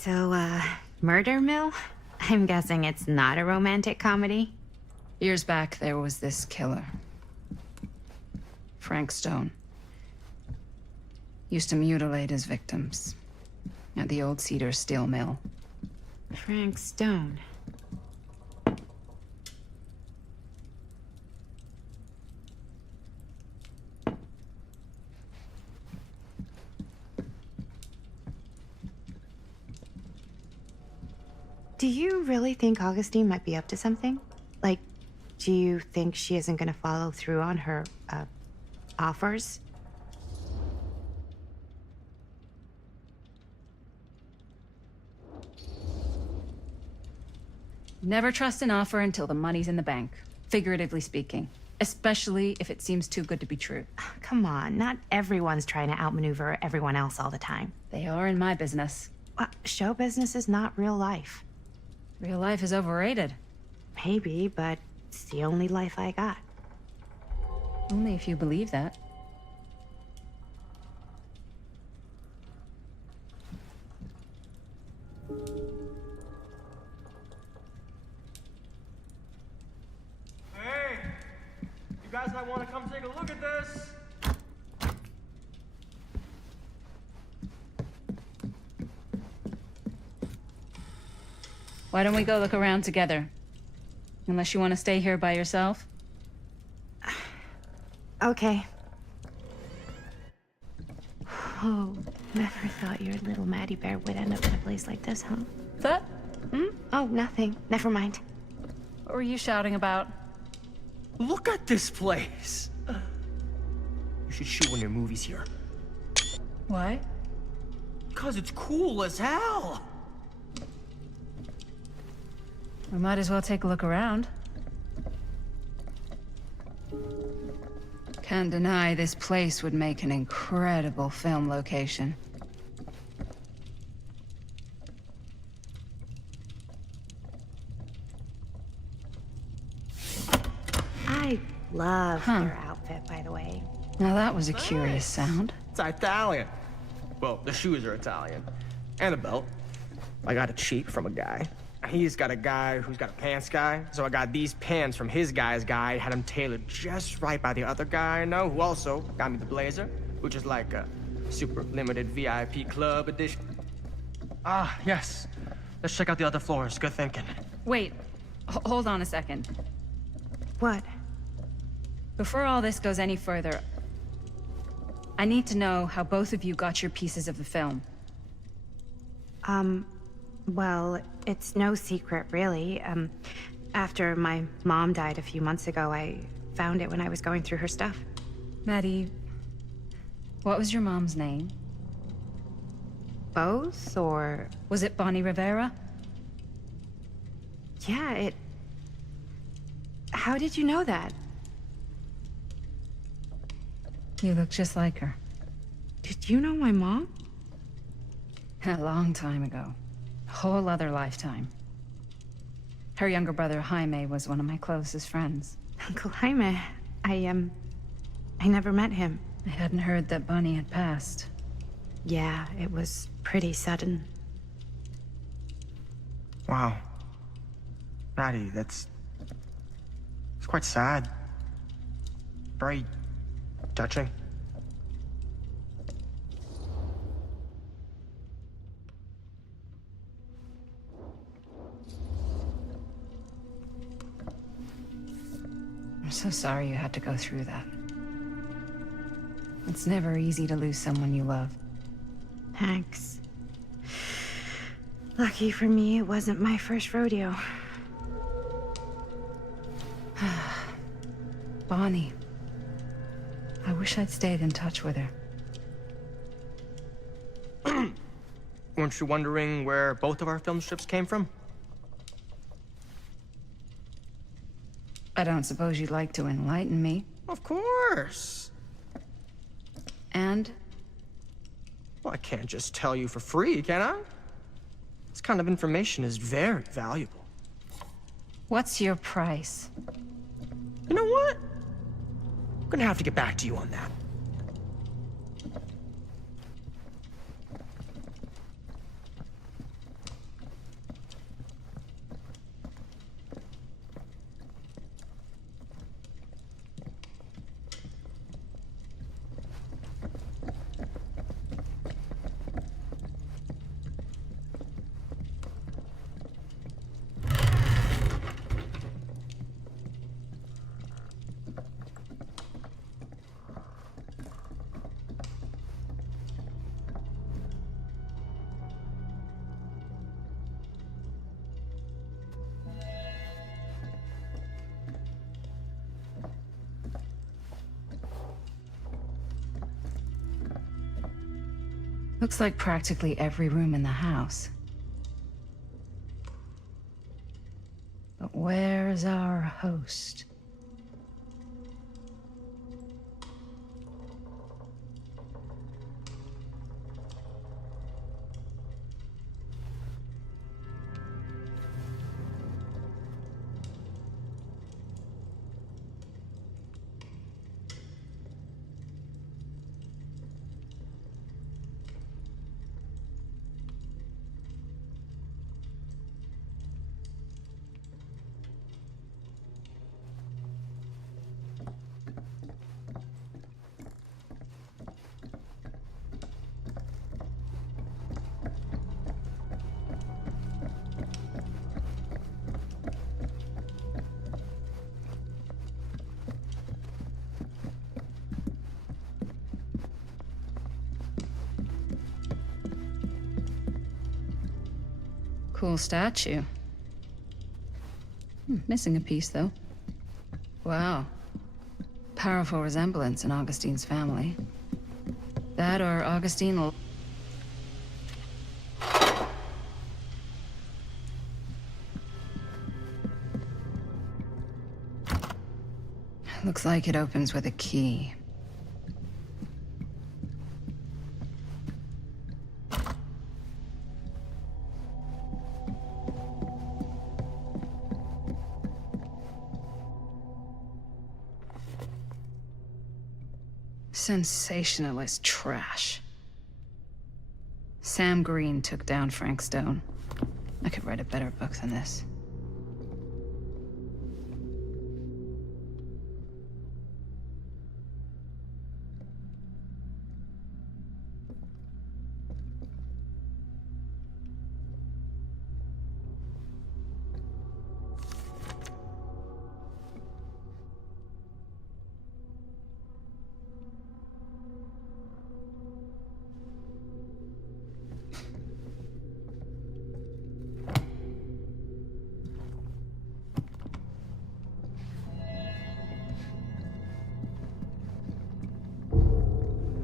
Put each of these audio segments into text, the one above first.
So, Murder Mill? I'm guessing it's not a romantic comedy? Years back, there was this killer. Frank Stone. Used to mutilate his victims at the old Cedar Steel Mill. Frank Stone. Do you really think Augustine might be up to something? Like, do you think she isn't gonna follow through on her, offers? Never trust an offer until the money's in the bank, figuratively speaking. Especially if it seems too good to be true. Come on, not everyone's trying to outmaneuver everyone else all the time. They are in my business. Show business is not real life. Real life is overrated. Maybe, but it's the only life I got. Only if you believe that. Hey! You guys might want to come take a look at this! Why don't we go look around together? Unless you want to stay here by yourself? Okay. Oh, never thought your little Maddie Bear would end up in a place like this, huh? That? Oh, nothing. Never mind. What were you shouting about? Look at this place! You should shoot one of your movies here. Why? Because it's cool as hell! We might as well take a look around. Can't deny this place would make an incredible film location. I love your outfit, by the way. Now that was a curious sound. It's Italian. Well, the shoes are Italian. And the belt. I got it cheap from a guy. He's got a guy who's got a pants guy, so I got these pants from his guy's guy, had them tailored just right by the other guy I know, who also got me the blazer, which is like a super limited VIP club edition. Ah, yes. Let's check out the other floors. Good thinking. Wait, hold on a second. What? Before all this goes any further, I need to know how both of you got your pieces of the film. Well, it's no secret, really. After my mom died a few months ago, I found it when I was going through her stuff. Maddie, what was your mom's name? Both, or... Was it Bonnie Rivera? Yeah, How did you know that? You look just like her. Did you know my mom? A long time ago. A whole other lifetime. Her younger brother, Jaime, was one of my closest friends. Uncle Jaime, I never met him. I hadn't heard that Bonnie had passed. Yeah, it was pretty sudden. Wow. Maddie, it's quite sad. Very touching. I'm so sorry you had to go through that. It's never easy to lose someone you love. Thanks. Lucky for me, it wasn't my first rodeo. Bonnie. I wish I'd stayed in touch with her. Weren't you wondering where both of our film strips came from? I don't suppose you'd like to enlighten me. Of course. And? Well, I can't just tell you for free, can I? This kind of information is very valuable. What's your price? You know what? I'm gonna have to get back to you on that. Looks like practically every room in the house. But where's our host? Cool statue. Missing a piece, though. Wow. Powerful resemblance in Augustine's family. That or Augustine... Looks like it opens with a key. Sensationalist trash. Sam Green took down Frank Stone. I could write a better book than this.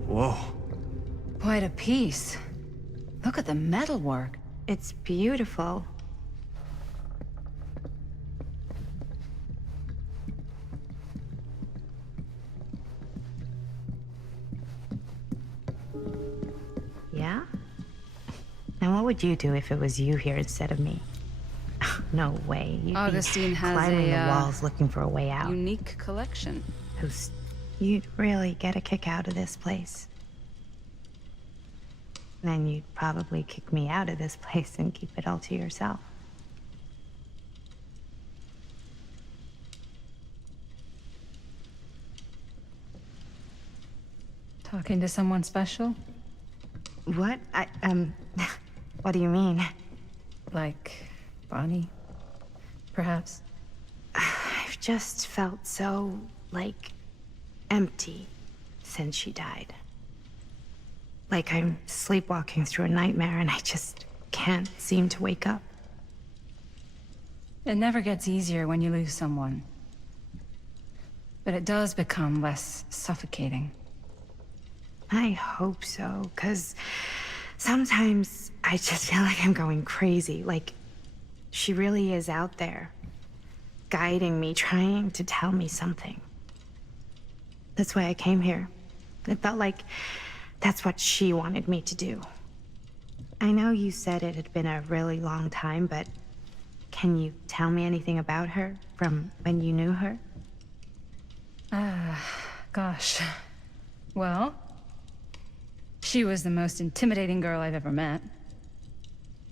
Whoa. Quite a piece. Look at the metalwork. It's beautiful. Yeah? Now what would you do if it was you here instead of me? No way. You'd Augustine be has climbing a, the walls looking for a way out. Unique collection. You'd really get a kick out of this place. Then you'd probably kick me out of this place and keep it all to yourself. Talking to someone special? What? What do you mean? Like Bonnie, perhaps? I've just felt so, like, empty since she died. Like I'm sleepwalking through a nightmare and I just can't seem to wake up. It never gets easier when you lose someone. But it does become less suffocating. I hope so, 'cause sometimes I just feel like I'm going crazy. Like, she really is out there, guiding me, trying to tell me something. That's why I came here. It felt like that's what she wanted me to do. I know you said it had been a really long time, but can you tell me anything about her from when you knew her? Gosh. Well, she was the most intimidating girl I've ever met.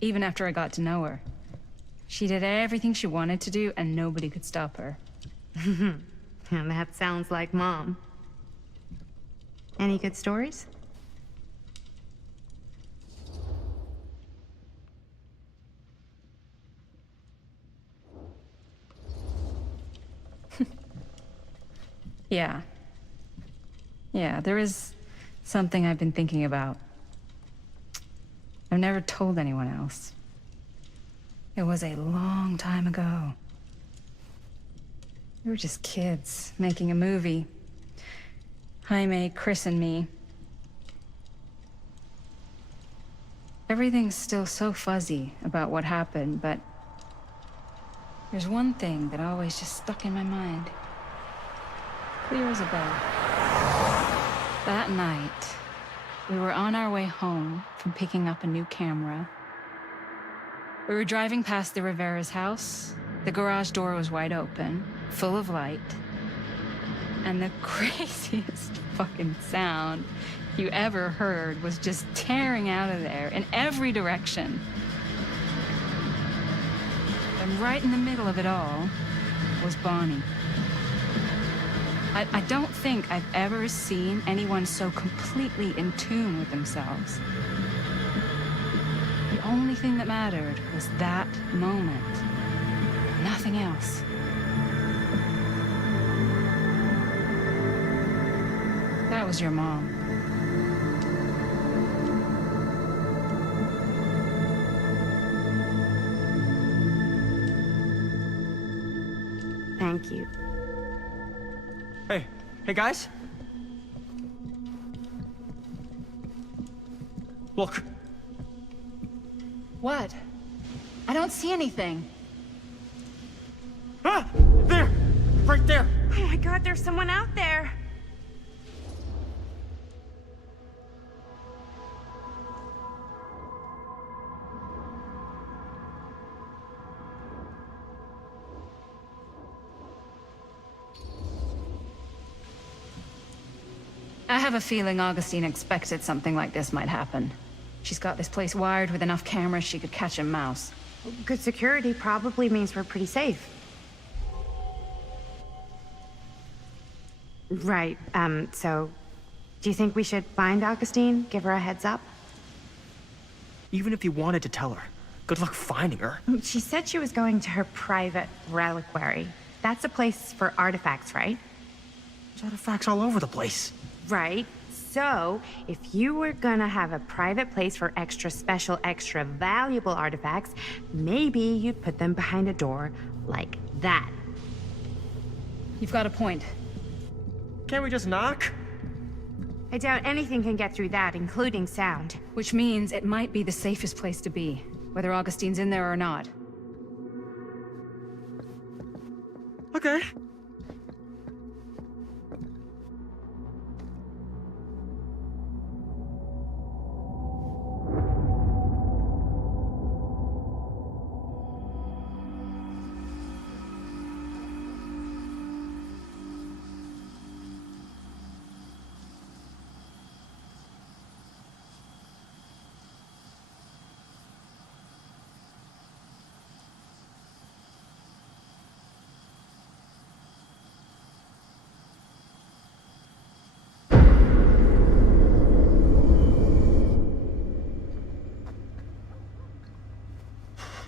Even after I got to know her. She did everything she wanted to do, and nobody could stop her. And that sounds like Mom. Any good stories? Yeah. Yeah, there is something I've been thinking about. I've never told anyone else. It was a long time ago. We were just kids, making a movie. Jaime, Chris, and me. Everything's still so fuzzy about what happened, but there's one thing that always just stuck in my mind. Clear as a bell. That night, we were on our way home from picking up a new camera. We were driving past the Rivera's house. The garage door was wide open, full of light. And the craziest fucking sound you ever heard was just tearing out of there in every direction. And right in the middle of it all was Bonnie. I don't think I've ever seen anyone so completely in tune with themselves. The only thing that mattered was that moment. Nothing else. That was your mom. Thank you. Hey guys. Look. What? I don't see anything. Ah! There! Right there! Oh my God, there's someone out there. I have a feeling Augustine expected something like this might happen. She's got this place wired with enough cameras she could catch a mouse. Good security probably means we're pretty safe. Right, so do you think we should find Augustine? Give her a heads up? Even if you wanted to tell her, good luck finding her. She said she was going to her private reliquary. That's a place for artifacts, right? There's artifacts all over the place. Right. So, if you were gonna have a private place for extra special, extra valuable artifacts, maybe you'd put them behind a door like that. You've got a point. Can't we just knock? I doubt anything can get through that, including sound. Which means it might be the safest place to be, whether Augustine's in there or not. Okay.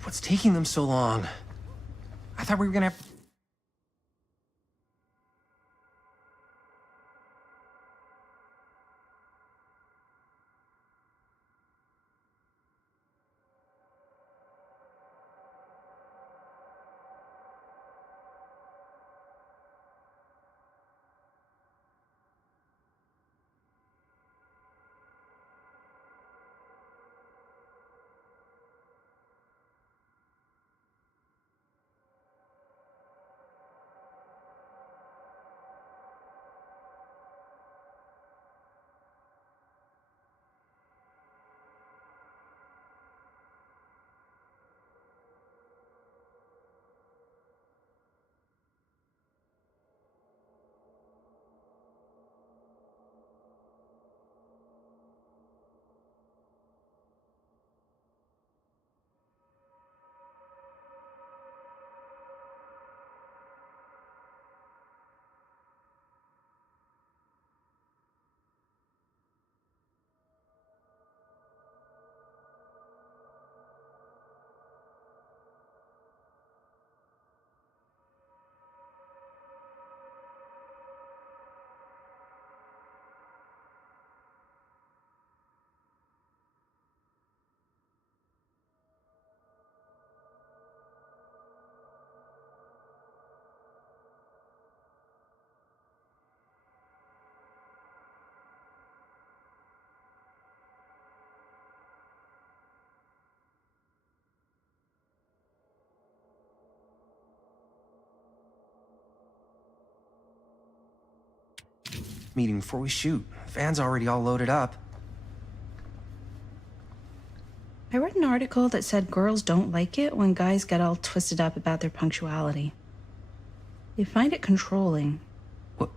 What's taking them so long? I thought we were gonna have... meeting before we shoot. Van's already all loaded up. I read an article that said girls don't like it when guys get all twisted up about their punctuality. They find it controlling. What?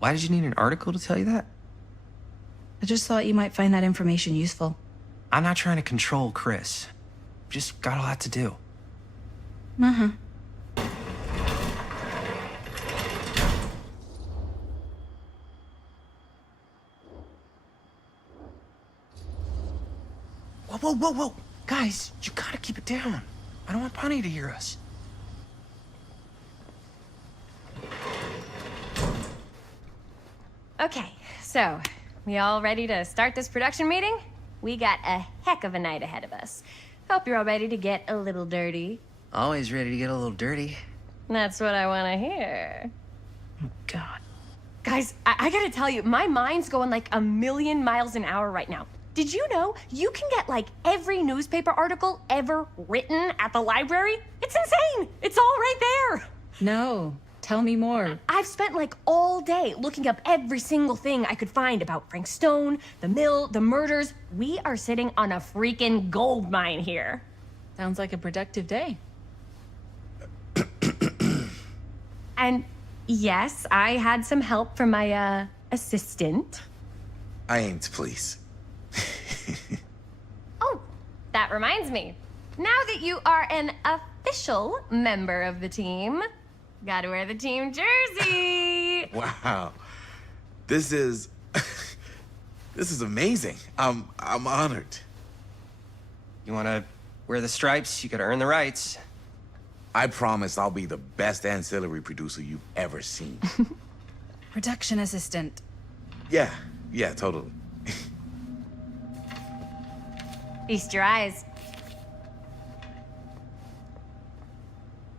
Why did you need an article to tell you that? I just thought you might find that information useful. I'm not trying to control Chris. Just got a lot to do. Uh-huh. Whoa, whoa, whoa, whoa! Guys, you gotta keep it down. I don't want Bunny to hear us. Okay, so we all ready to start this production meeting? We got a heck of a night ahead of us. Hope you're all ready to get a little dirty. Always ready to get a little dirty. That's what I want to hear. Oh, God. Guys, I gotta tell you, my mind's going like a million miles an hour right now. Did you know you can get like every newspaper article ever written at the library? It's insane! It's all right there! No. Tell me more. I've spent like all day looking up every single thing I could find about Frank Stone, the mill, the murders. We are sitting on a freaking gold mine here. Sounds like a productive day. And yes, I had some help from my assistant. I aim to please. Oh, that reminds me. Now that you are an official member of the team, gotta wear the team jersey. Wow. This is this is amazing. I'm honored. You wanna wear the stripes? You gotta earn the rights. I promise I'll be the best ancillary producer you've ever seen. Production assistant. Yeah, totally. Feast your eyes.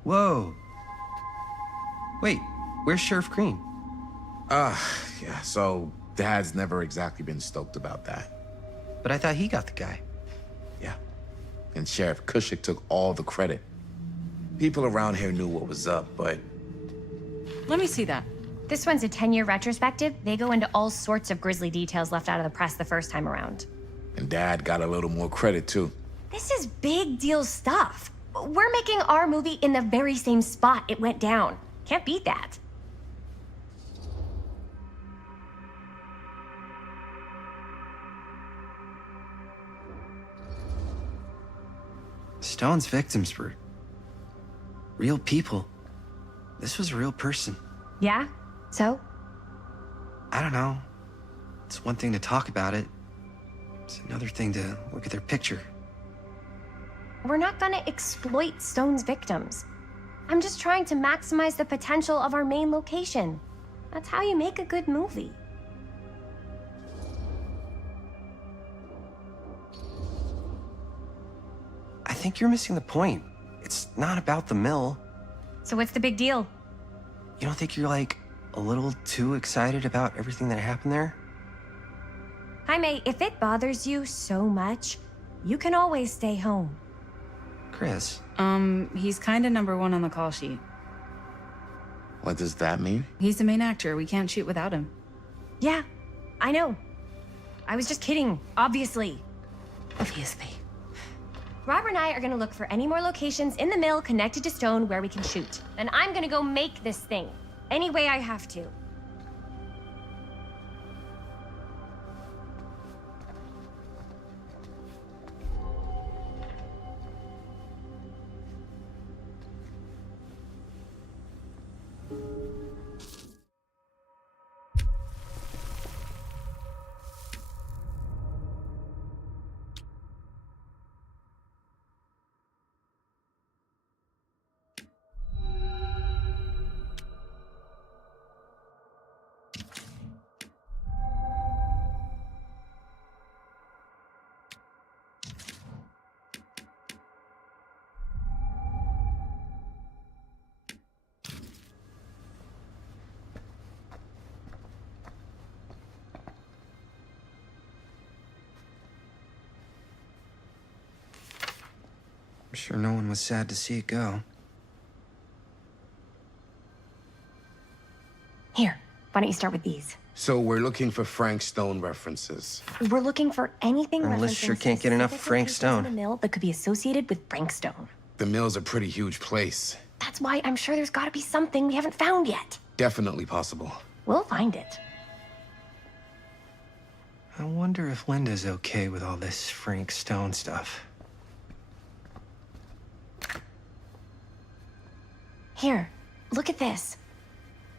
Whoa. Wait, where's Sheriff Green? Yeah, so Dad's never exactly been stoked about that. But I thought he got the guy. Yeah. And Sheriff Kushik took all the credit. People around here knew what was up, but Let me see that. This one's a 10-year retrospective. They go into all sorts of grisly details left out of the press the first time around. and Dad got a little more credit too. This is big deal stuff. We're making our movie in the very same spot it went down. Can't beat that. Stone's victims were real people. This was a real person. Yeah? So? I don't know. It's one thing to talk about it. It's another thing to look at their picture. We're not gonna exploit Stone's victims. I'm just trying to maximize the potential of our main location. That's how you make a good movie. I think you're missing the point. It's not about the mill. So what's the big deal? You don't think you're like a little too excited about everything that happened there? Jaime, if it bothers you so much, you can always stay home. Chris, He's kinda number one on the call sheet. What does that mean? He's the main actor. We can't shoot without him. Yeah, I know. I was just kidding, obviously. Obviously. Robert and I are gonna look for any more locations in the mill connected to Stone where we can shoot. Then I'm gonna go make this thing. Any way I have to. I'm sure no one was sad to see it go. Here, why don't you start with these? So we're looking for Frank Stone references. We're looking for anything Our list referencing sure can't get enough specific Frank locations Stone. in the mill that could be associated with Frank Stone. The mill's a pretty huge place. That's why I'm sure there's got to be something we haven't found yet. Definitely possible. We'll find it. I wonder if Linda's okay with all this Frank Stone stuff. Here, look at this.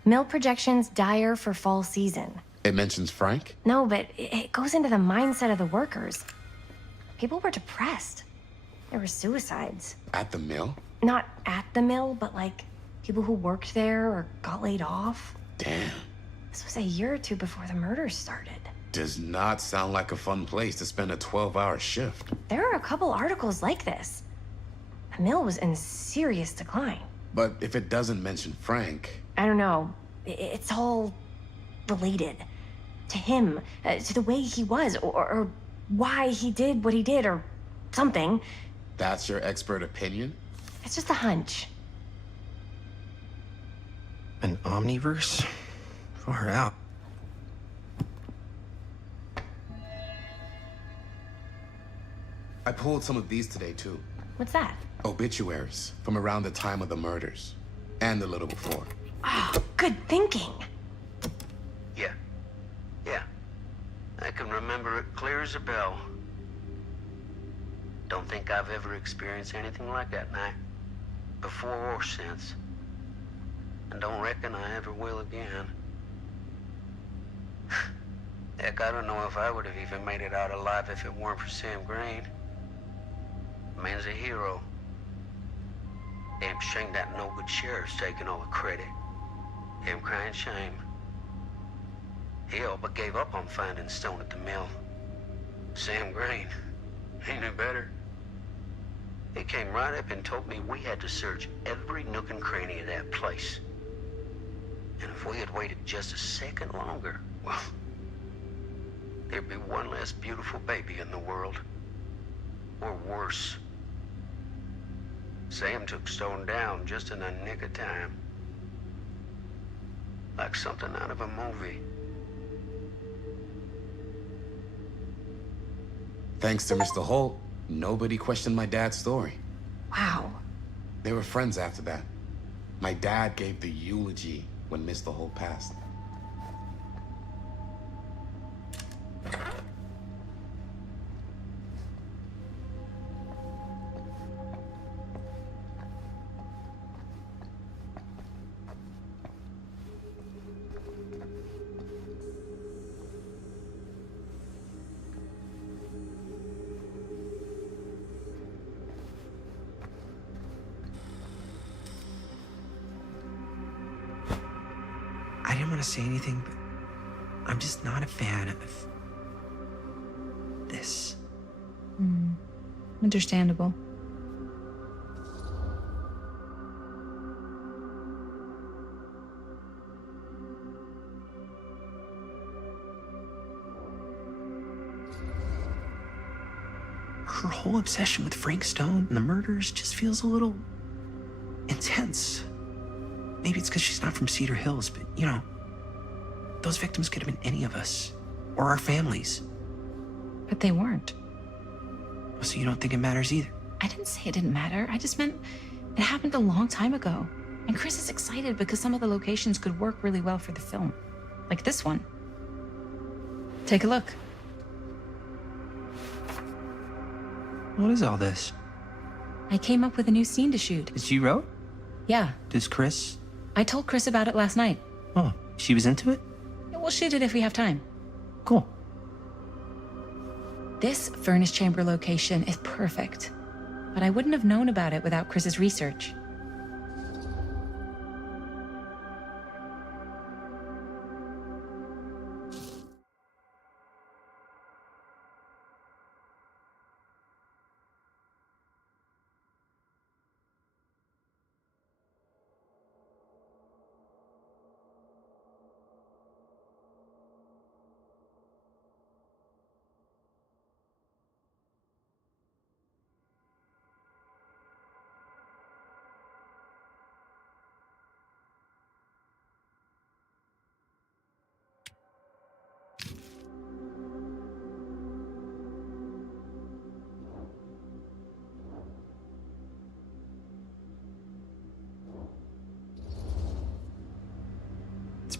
Mill projections dire for fall season. It mentions Frank? No, but it goes into the mindset of the workers. People were depressed. There were suicides. At the mill? Not at the mill, but like people who worked there or got laid off. Damn. This was a year or two before the murders started. Does not sound like a fun place to spend a 12-hour shift. There are a couple articles like this. The mill was in serious decline. But if it doesn't mention Frank, I don't know. It's all related to him, to the way he was, or why he did what he did, or something. that's your expert opinion? It's just a hunch. An omniverse? Far out. I pulled some of these today, too. What's that? Obituaries from around the time of the murders. And a little before. Oh, good thinking. Yeah. Yeah. I can remember it clear as a bell. Don't think I've ever experienced anything like that night. Before or since. And don't reckon I ever will again. Heck, I don't know if I would have even made it out alive if it weren't for Sam Green. Man's a hero. Damn shame that no good sheriff's taking all the credit. Damn crying shame. He all but gave up on finding Stone at the mill. Sam Green, he knew better. He came right up and told me we had to search every nook and cranny of that place. And if we had waited just a second longer, well, there'd be one less beautiful baby in the world. Or worse. Sam took Stone down just in the nick of time. Like something out of a movie. Thanks to Mr. Holt, nobody questioned my dad's story. Wow. They were friends after that. My dad gave the eulogy when Mr. Holt passed. I didn't want to say anything, but I'm just not a fan of this. Understandable. Her whole obsession with Frank Stone and the murders just feels a little intense. Maybe it's because she's not from Cedar Hills, but you know, those victims could have been any of us or our families. But they weren't. So you don't think it matters either? I didn't say it didn't matter. I just meant it happened a long time ago. And Chris is excited because some of the locations could work really well for the film. Like this one. Take a look. What is all this? I came up with a new scene to shoot. That you wrote? Yeah, Does Chris? I told Chris about it last night. Oh, she was into it? We'll shoot it if we have time. Cool. This furnace chamber location is perfect. But I wouldn't have known about it without Chris's research.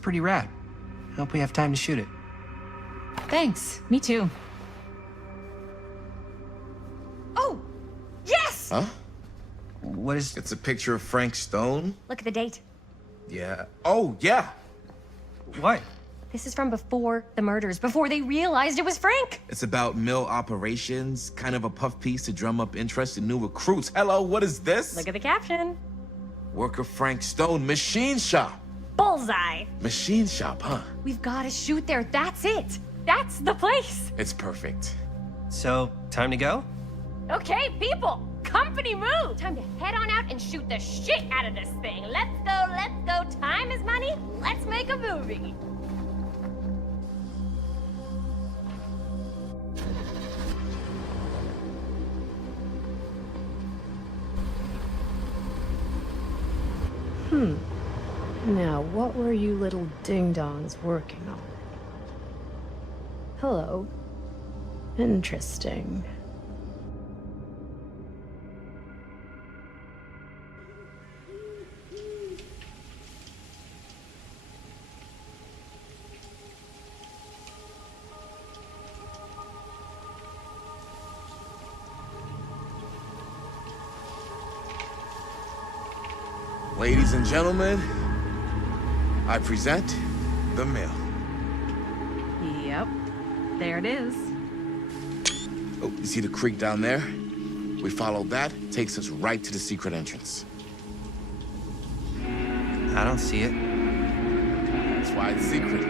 pretty rad. I hope we have time to shoot it. Thanks. Me too. Oh, yes! Huh? What is... It's a picture of Frank Stone? Look at the date. Yeah. Oh, yeah. What? This is from before the murders, before they realized it was Frank. It's about mill operations, kind of a puff piece to drum up interest in new recruits. Hello, what is this? Look at the caption. Work of Frank Stone, machine shop. Bullseye. Machine shop, huh? We've got to shoot there. That's it. That's the place. It's perfect. So, time to go? Okay, people. Company move. Time to head on out and shoot the shit out of this thing. Let's go, let's go. Time is money. Let's make a movie. Now, what were you little ding-dongs working on? Hello. Interesting. Ladies and gentlemen, I present The Mill. Yep. There it is. Oh, you see the creek down there? We follow that, takes us right to the secret entrance. I don't see it. That's why it's secret.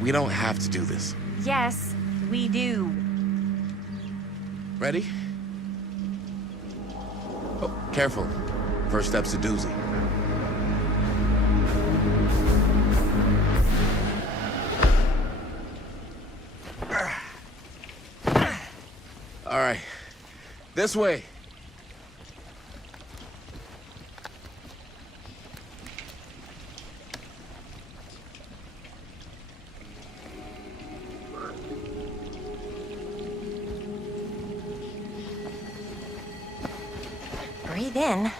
We don't have to do this. Yes, we do. Ready? Oh, careful. First step's a doozy. All right. This way. Breathe in.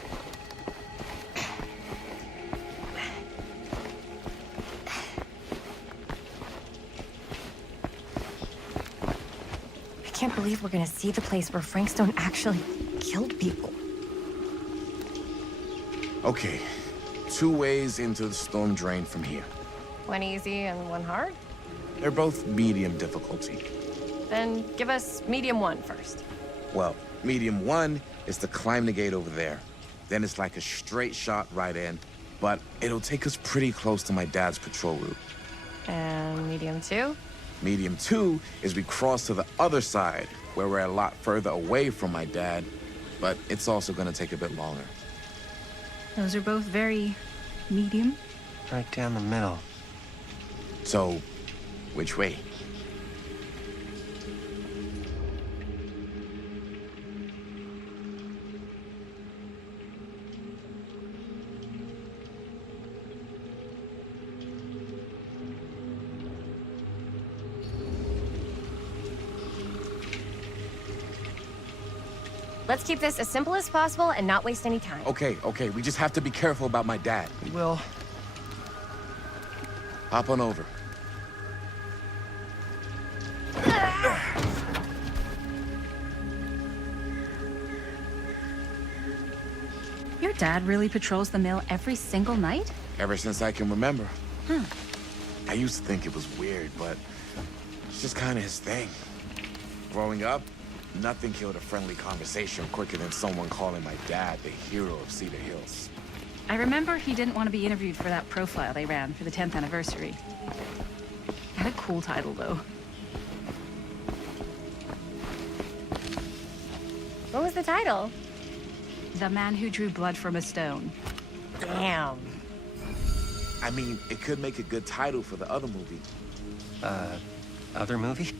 I can't believe we're gonna see the place where Frank Stone actually killed people. Okay. 2 ways into the storm drain from here. One easy and one hard? They're both medium difficulty. Then give us medium one first. Well, medium 1 is to climb the gate over there. Then it's like a straight shot right in, but it'll take us pretty close to my dad's patrol route. And medium two? Medium 2 is we cross to the other side, where we're a lot further away from my dad, but it's also gonna take a bit longer. Those are both very medium. Right down the middle. So, which way? Let's keep this as simple as possible and not waste any time. Okay, we just have to be careful about my dad. We will. Hop on over. Your dad really patrols the mill every single night? Ever since I can remember. I used to think it was weird, but it's just kind of his thing. Growing up, nothing killed a friendly conversation quicker than someone calling my dad the hero of Cedar Hills. I remember he didn't want to be interviewed for that profile they ran for the 10th anniversary. Had a cool title, though. What was the title? The Man Who Drew Blood from a Stone. Damn. I mean, it could make a good title for the other movie. Other movie?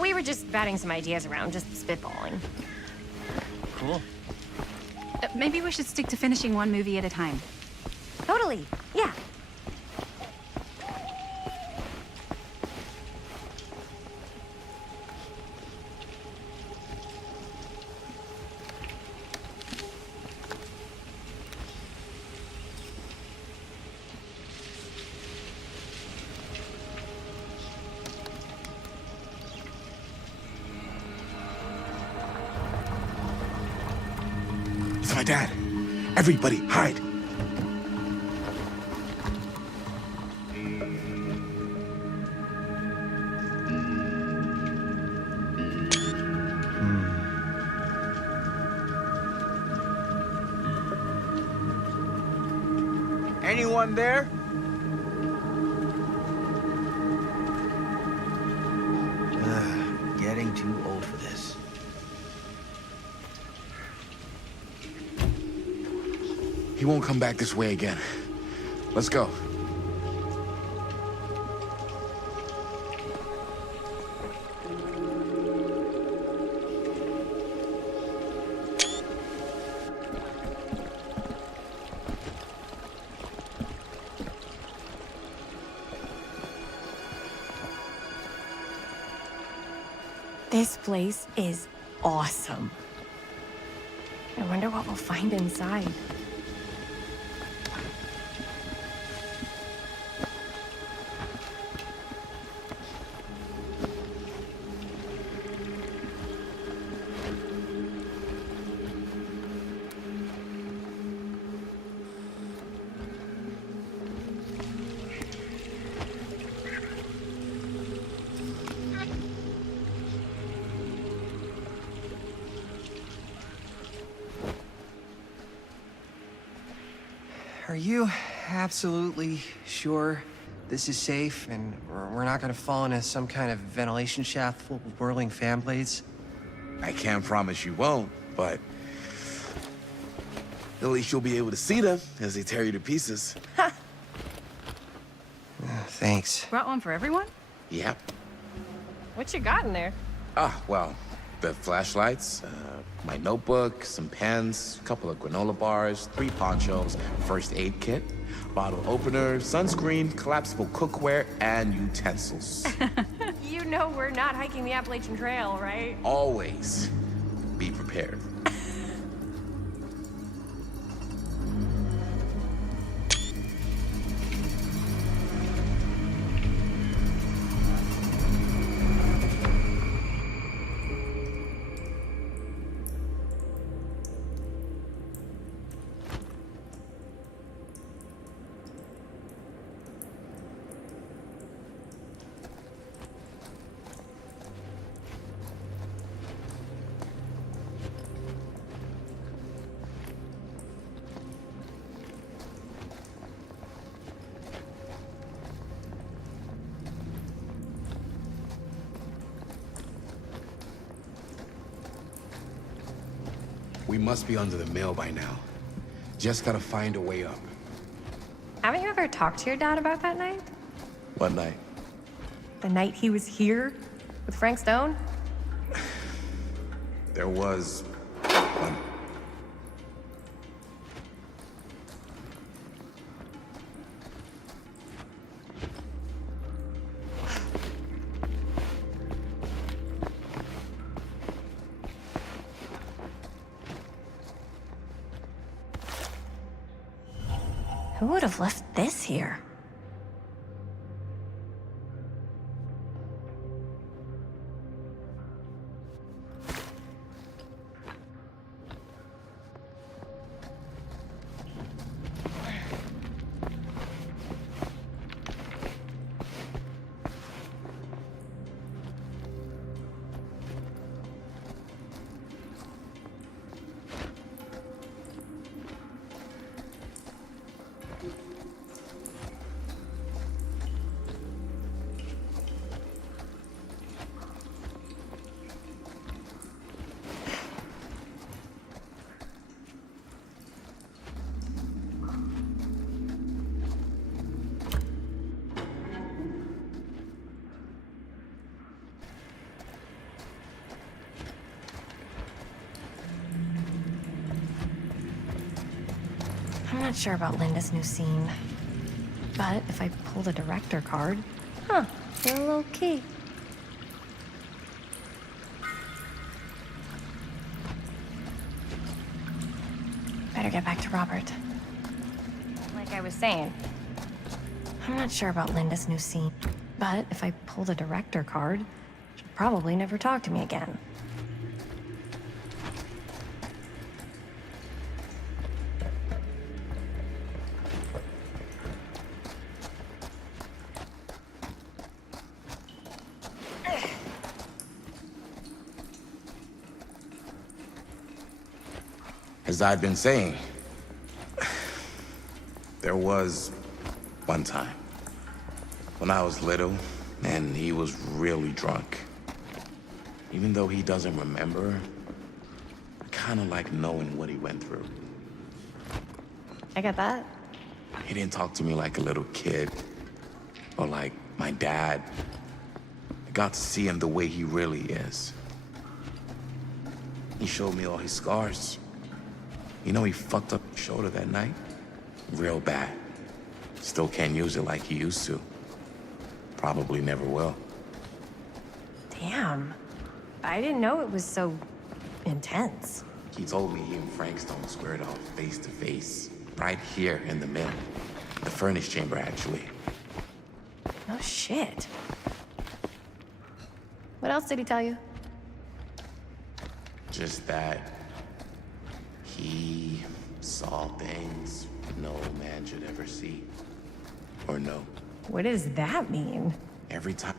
We were just batting some ideas around, just spitballing. Cool. Maybe we should stick to finishing one movie at a time. Totally. Yeah. my dad. Everybody, hide. Anyone there? Getting too old for this. He won't come back this way again. Let's go. This place is awesome. I wonder what we'll find inside. Are you absolutely sure this is safe and we're not gonna fall into some kind of ventilation shaft full of whirling fan blades? I can't promise you won't, but at least you'll be able to see them as they tear you to pieces. Thanks. Brought one for everyone? Yep. What you got in there? Ah, well, the flashlights, my notebook, some pens, a couple of granola bars, 3 ponchos, first aid kit, bottle opener, sunscreen, collapsible cookware, and utensils. You know we're not hiking the Appalachian Trail, right? Always be prepared. We must be under the mill by now. Just gotta find a way up. Haven't you ever talked to your dad about that night? What night? The night he was here with Frank Stone? There was one. Who would have left this here? I'm not sure about Linda's new scene. But if I pull the director card... Huh, you're low key. Better get back to Robert. Like I was saying, I'm not sure about Linda's new scene. But if I pull the director card, she'll probably never talk to me again. As I've been saying, there was one time when I was little and he was really drunk. Even though he doesn't remember, I kind of like knowing what he went through. I get that. He didn't talk to me like a little kid or like my dad. I got to see him the way he really is. He showed me all his scars. You know, he fucked up his shoulder that night. Real bad. Still can't use it like he used to. Probably never will. Damn. I didn't know it was so intense. He told me he and Frank Stone squared off face to face. Right here in the mill. The furnace chamber, actually. Oh, shit. What else did he tell you? Just that he saw things no man should ever see. Or know. What does that mean? Every time.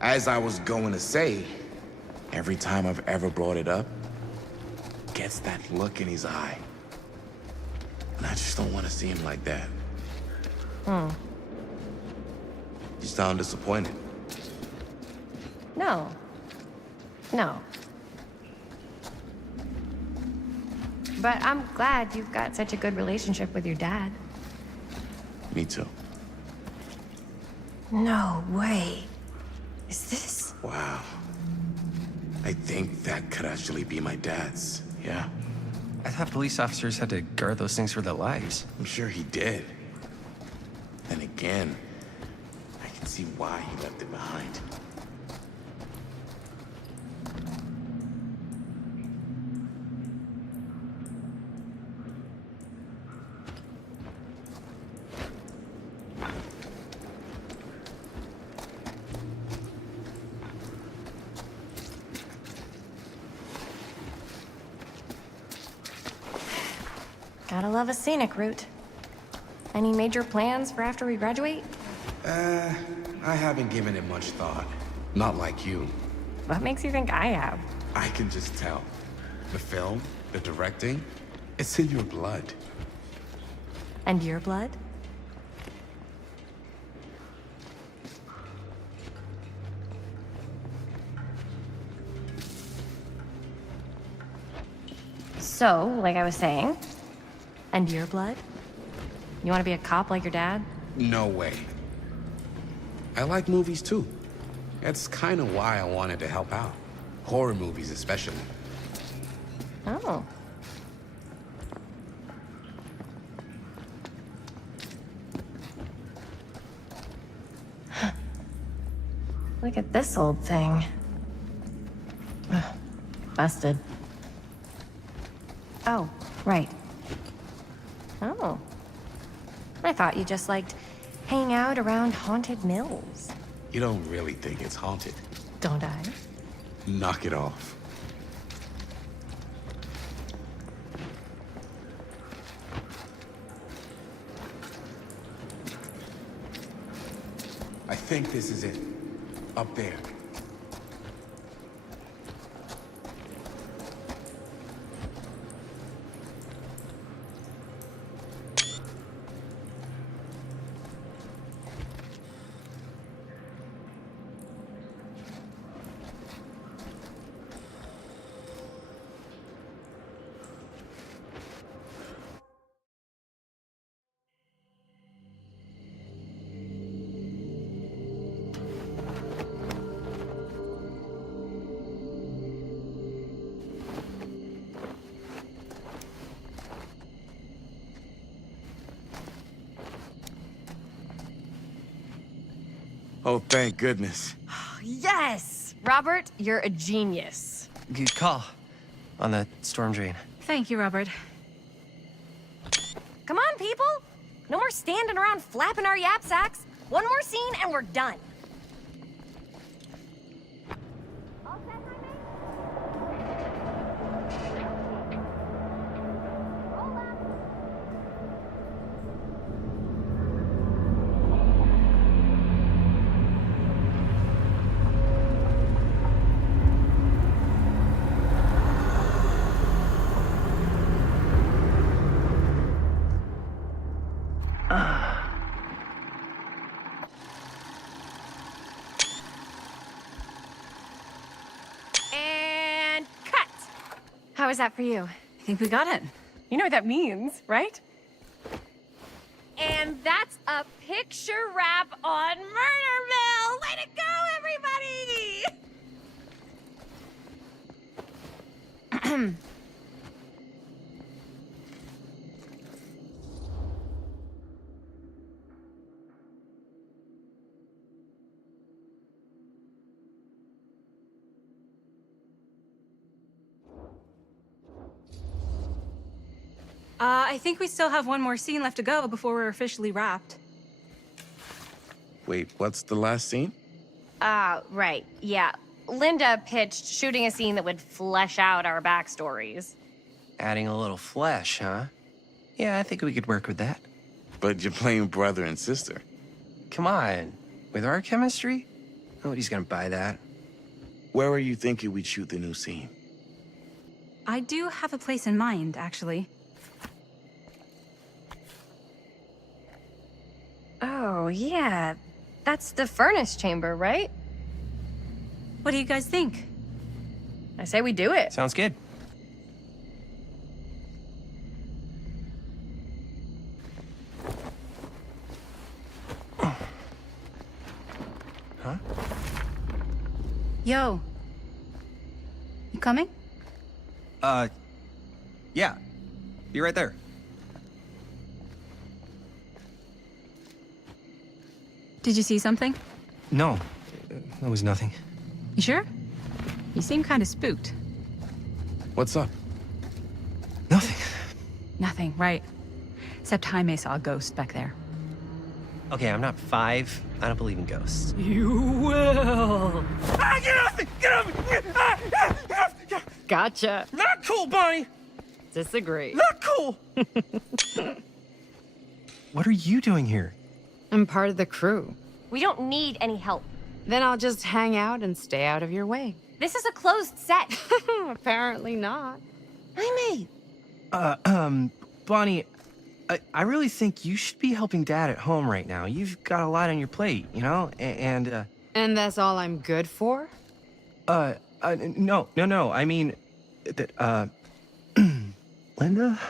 As I was going to say, every time I've ever brought it up, gets that look in his eye. And I just don't want to see him like that. You sound disappointed. No. No. But I'm glad you've got such a good relationship with your dad. Me too. No way. Is this? Wow. I think that could actually be my dad's, yeah? I thought police officers had to guard those things for their lives. I'm sure he did. Then again, I can see why he left it behind. Gotta love a scenic route. Any major plans for after we graduate? I haven't given it much thought. Not like you. What makes you think I have? I can just tell. The film, the directing, it's in your blood. And your blood? So, like I was saying, and your blood? You want to be a cop like your dad? No way. I like movies too. That's kind of why I wanted to help out. Horror movies especially. Oh. Look at this old thing. Ugh, busted. Oh, right. Oh. I thought you just liked hanging out around haunted mills. You don't really think it's haunted. Don't I? Knock it off. I think this is it. Up there. Oh, thank goodness. Yes! Robert, you're a genius. Good call on the storm drain. Thank you, Robert. Come on, people! No more standing around flapping our yap sacks. One more scene and we're done. And cut! How was that for you? I think we got it. You know what that means, right? And that's a picture wrap on Murderville! Way to go, everybody! I think we still have one more scene left to go before we're officially wrapped. Wait, what's the last scene? Right, yeah. Linda pitched shooting a scene that would flesh out our backstories. Adding a little flesh, huh? Yeah, I think we could work with that. But you're playing brother and sister. Come on. With our chemistry? Nobody's gonna buy that. Where are you thinking we'd shoot the new scene? I do have a place in mind, actually. Oh, yeah. That's the furnace chamber, right? What do you guys think? I say we do it. Sounds good. Huh? Yo. You coming? Yeah. Be right there. Did you see something? No, there was nothing. You sure? You seem kind of spooked. What's up? Nothing. Nothing, right. Except Jaime saw a ghost back there. Okay, I'm not 5. I don't believe in ghosts. You will! Ah, get off me! Get off me! Gotcha. Not cool, Bonnie! Disagree. Not cool! What are you doing here? I'm part of the crew. We don't need any help. Then I'll just hang out and stay out of your way. This is a closed set. Apparently not. Jaime! Bonnie, I really think you should be helping Dad at home right now. You've got a lot on your plate, you know? And And that's all I'm good for? no. I mean, that, Linda?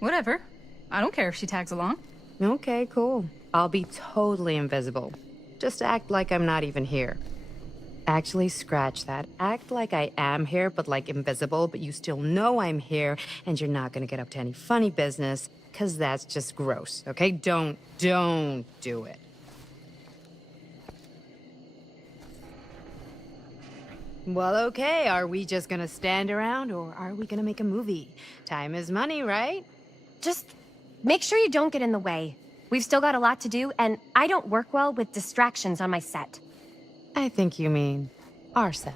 Whatever. I don't care if she tags along. Okay, cool. I'll be totally invisible. Just act like I'm not even here. Actually, scratch that. Act like I am here, but like invisible, but you still know I'm here, and you're not gonna get up to any funny business, because that's just gross, okay? Don't do it. Well, okay, are we just gonna stand around, or are we gonna make a movie? Time is money, right? Just make sure you don't get in the way. We've still got a lot to do, and I don't work well with distractions on my set. I think you mean our set.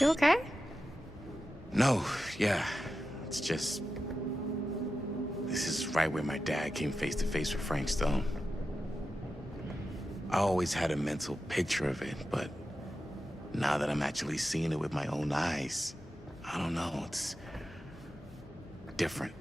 You okay? No, yeah. It's just... This is right where my dad came face to face with Frank Stone. I always had a mental picture of it, but now that I'm actually seeing it with my own eyes, I don't know, it's different.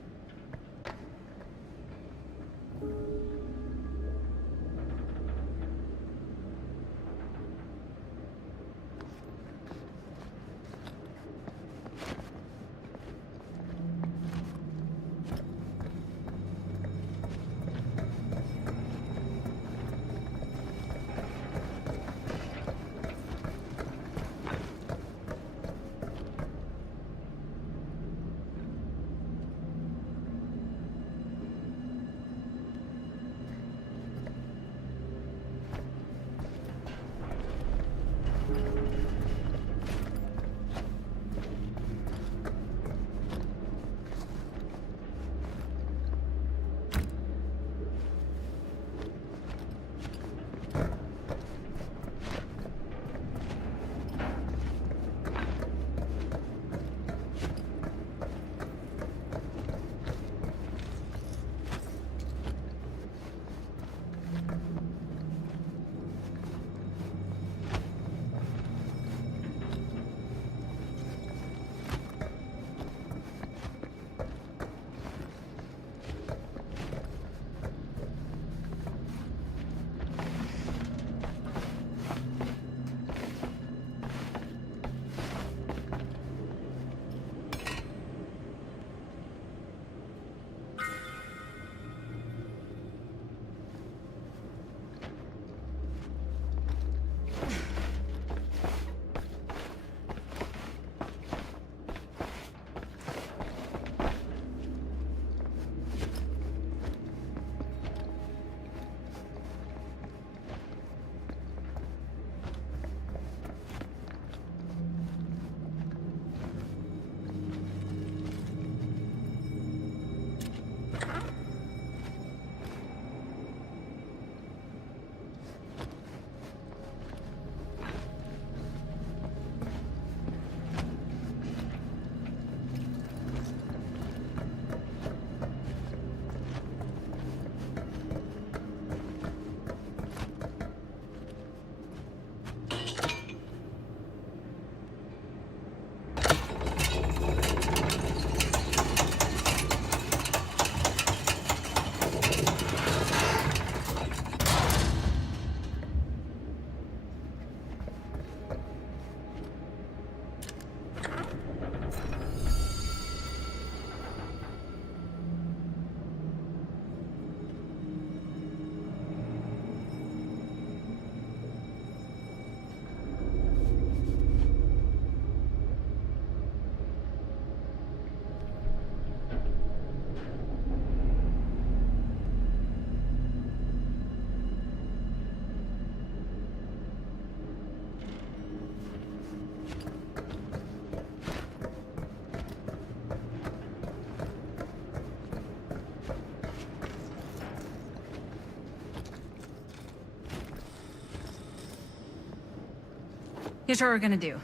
Here's what we're gonna do.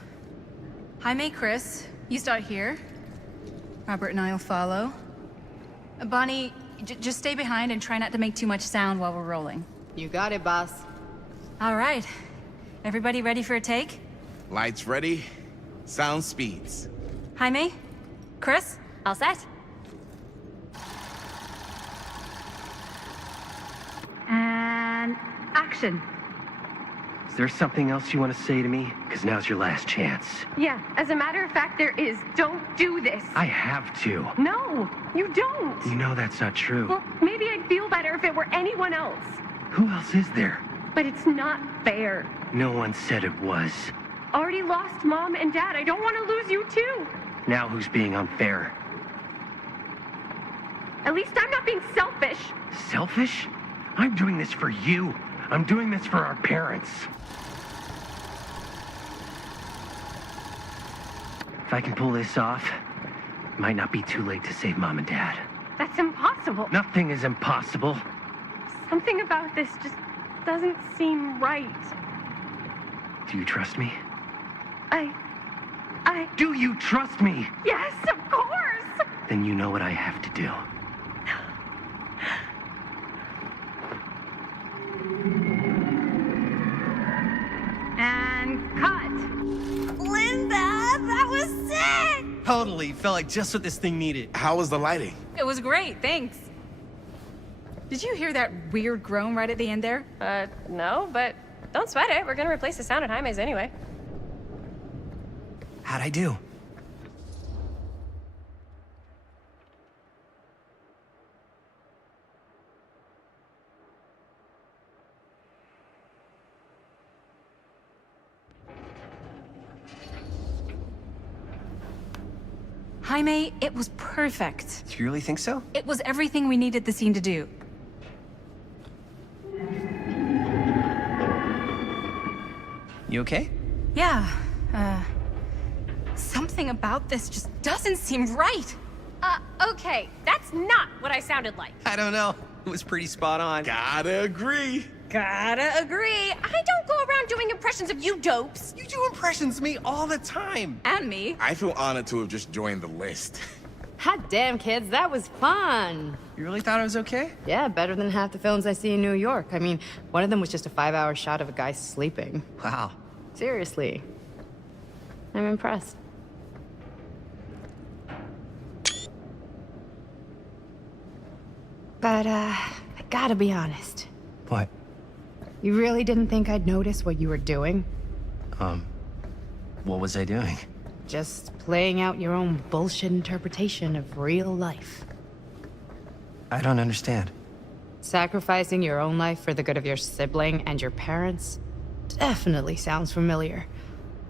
Jaime, Chris, you start here. Robert and I will follow. Bonnie, just stay behind and try not to make too much sound while we're rolling. You got it, boss. All right. Everybody ready for a take? Lights ready, sound speeds. Jaime? Chris? All set? And action. Is there something else you want to say to me? Because now's your last chance. Yeah, as a matter of fact, there is. Don't do this. I have to. No, you don't. You know that's not true. Well, maybe I'd feel better if it were anyone else. Who else is there? But it's not fair. No one said it was. Already lost Mom and Dad. I don't want to lose you too. Now who's being unfair? At least I'm not being selfish. Selfish? I'm doing this for you. I'm doing this for our parents. If I can pull this off, it might not be too late to save Mom and Dad. That's impossible. Nothing is impossible. Something about this just doesn't seem right. Do you trust me? I Do you trust me? Yes, of course! Then you know what I have to do. And cut. Linda, that was sick! Totally. Felt like just what this thing needed. How was the lighting? It was great, thanks. Did you hear that weird groan right at the end there? No, but don't sweat it. We're gonna replace the sound at Jaime's anyway. How'd I do? Jaime, it was perfect. You really think so? It was everything we needed the scene to do. You okay? Yeah, something about this just doesn't seem right. Okay, that's not what I sounded like. I don't know. It was pretty spot on. Gotta agree. Gotta agree. I don't go around doing impressions of you dopes. You do impressions of me all the time. And me. I feel honored to have just joined the list. Hot damn, kids, that was fun. You really thought I was okay? Yeah, better than half the films I see in New York. I mean, one of them was just a 5-hour shot of a guy sleeping. Wow. Seriously. I'm impressed. But, I gotta be honest. What? You really didn't think I'd notice what you were doing? What was I doing? Just playing out your own bullshit interpretation of real life. I don't understand. Sacrificing your own life for the good of your sibling and your parents definitely sounds familiar.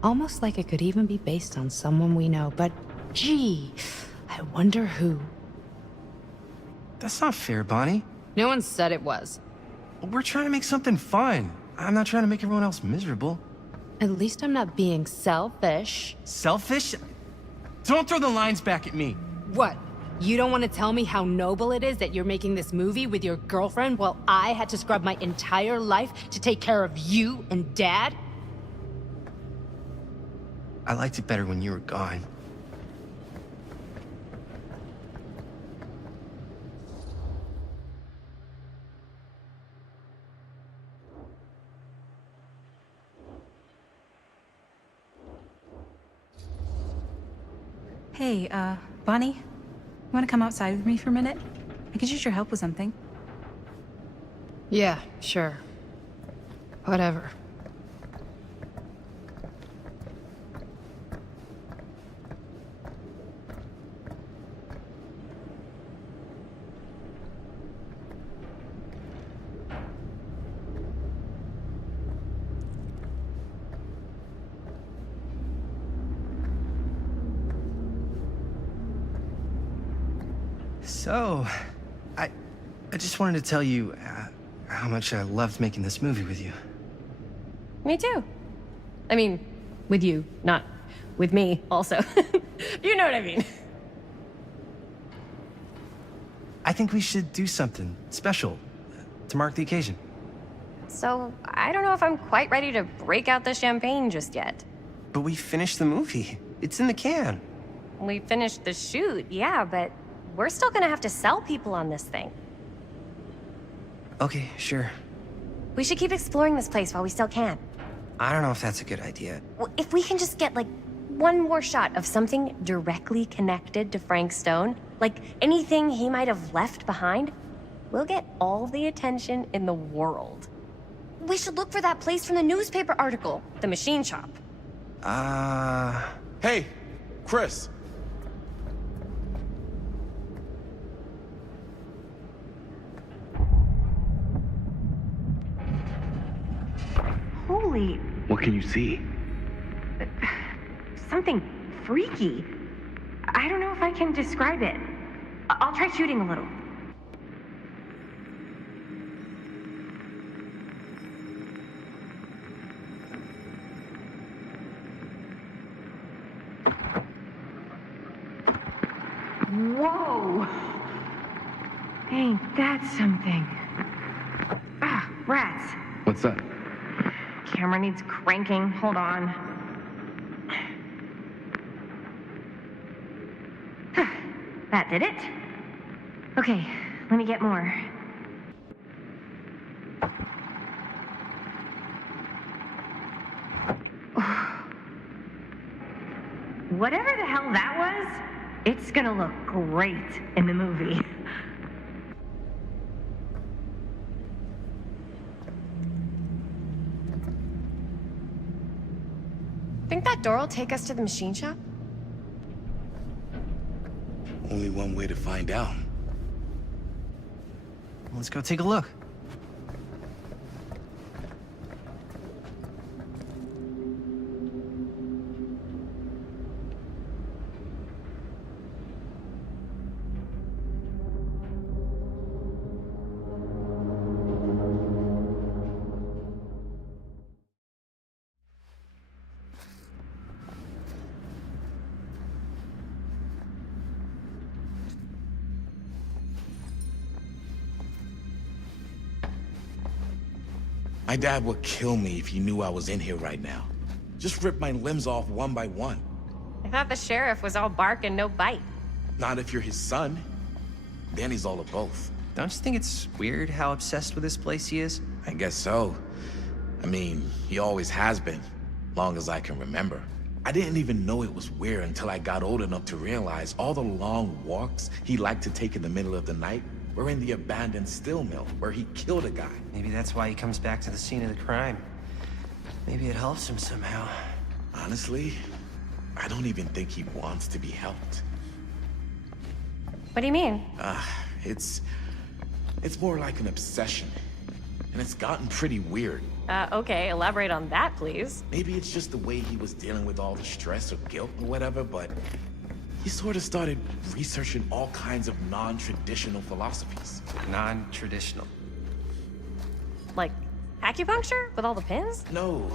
Almost like it could even be based on someone we know, but gee, I wonder who. That's not fair, Bonnie. No one said it was. We're trying to make something fun. I'm not trying to make everyone else miserable. At least I'm not being selfish. Selfish? Don't throw the lines back at me. What? You don't want to tell me how noble it is that you're making this movie with your girlfriend while I had to scrub my entire life to take care of you and Dad? I liked it better when you were gone. Hey, Bonnie, you want to come outside with me for a minute? I could use your help with something. Yeah, sure. Whatever. So, I just wanted to tell you how much I loved making this movie with you. Me too. I mean, with you, not with me, also. You know what I mean. I think we should do something special to mark the occasion. So, I don't know if I'm quite ready to break out the champagne just yet. But we finished the movie. It's in the can. We finished the shoot, yeah, but we're still gonna have to sell people on this thing. Okay, sure. We should keep exploring this place while we still can. I don't know if that's a good idea. Well, if we can just get, like, one more shot of something directly connected to Frank Stone, like anything he might have left behind, we'll get all the attention in the world. We should look for that place from the newspaper article, the machine shop. Hey, Chris. Holy, What can you see? something freaky. I don't know if I can describe it. I'll try shooting a little. Whoa! Ain't that something? Ah, rats. What's that? Camera needs cranking. Hold on. That did it? Okay, let me get more. Whatever the hell that was, it's gonna look great in the movie. Think that door will take us to the machine shop? Only one way to find out. Let's go take a look. My dad would kill me if he knew I was in here right now. Just rip my limbs off one by one. I thought the sheriff was all bark and no bite. Not if you're his son. Danny's all of both. Don't you think it's weird how obsessed with this place he is? I guess so. I mean, he always has been, long as I can remember. I didn't even know it was weird until I got old enough to realize all the long walks he liked to take in the middle of the night were in the abandoned steel mill where he killed a guy. Maybe that's why he comes back to the scene of the crime. Maybe it helps him somehow. Honestly, I don't even think he wants to be helped. What do you mean? It's more like an obsession. And it's gotten pretty weird. Okay, elaborate on that, please. Maybe it's just the way he was dealing with all the stress or guilt or whatever, but he sort of started researching all kinds of non-traditional philosophies. Non-traditional. Like acupuncture with all the pins? No.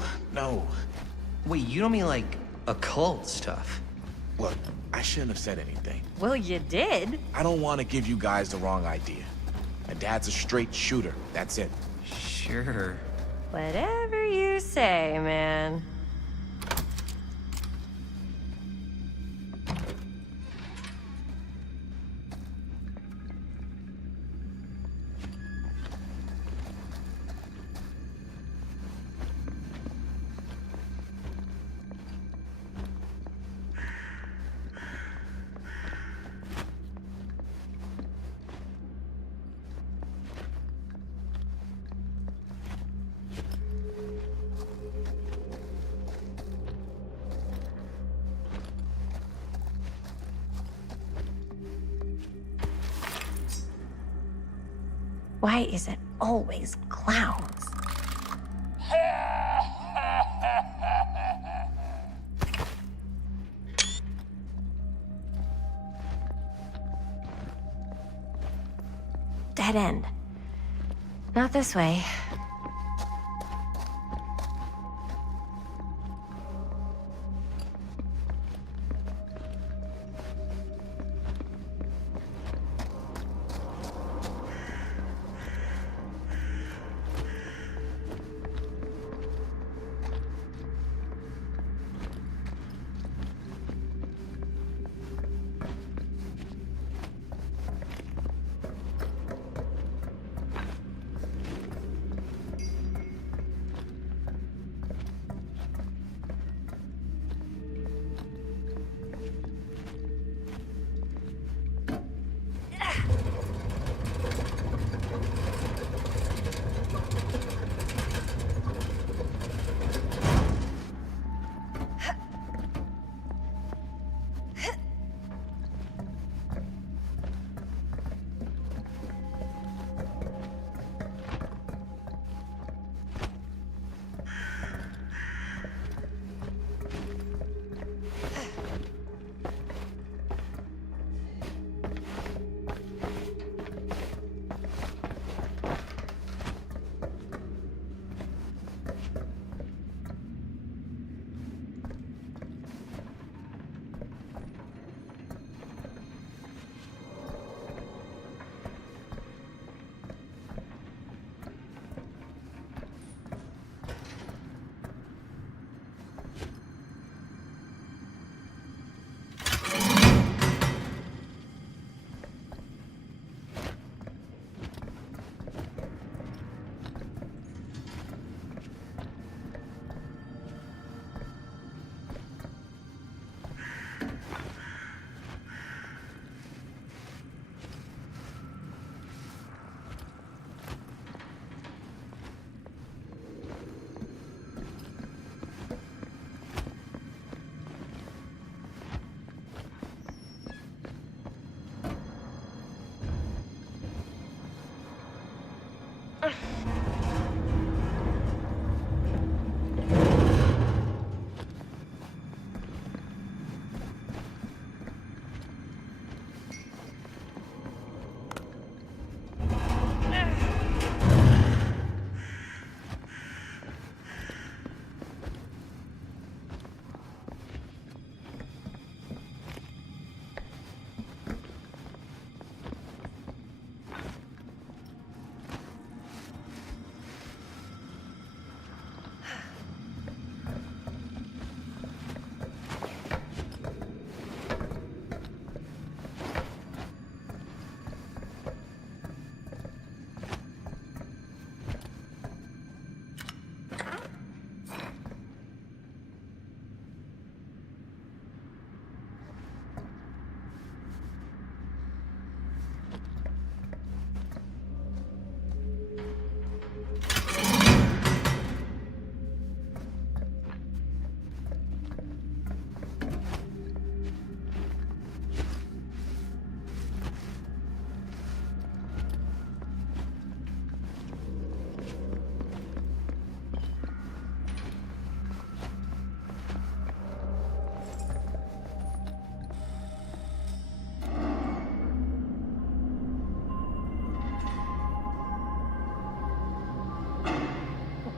Wait, you don't mean like occult stuff? Look, I shouldn't have said anything. Well, you did. I don't want to give you guys the wrong idea. My dad's a straight shooter, that's it. Sure. Whatever you say, man. Why is it always clowns? Dead end. Not this way.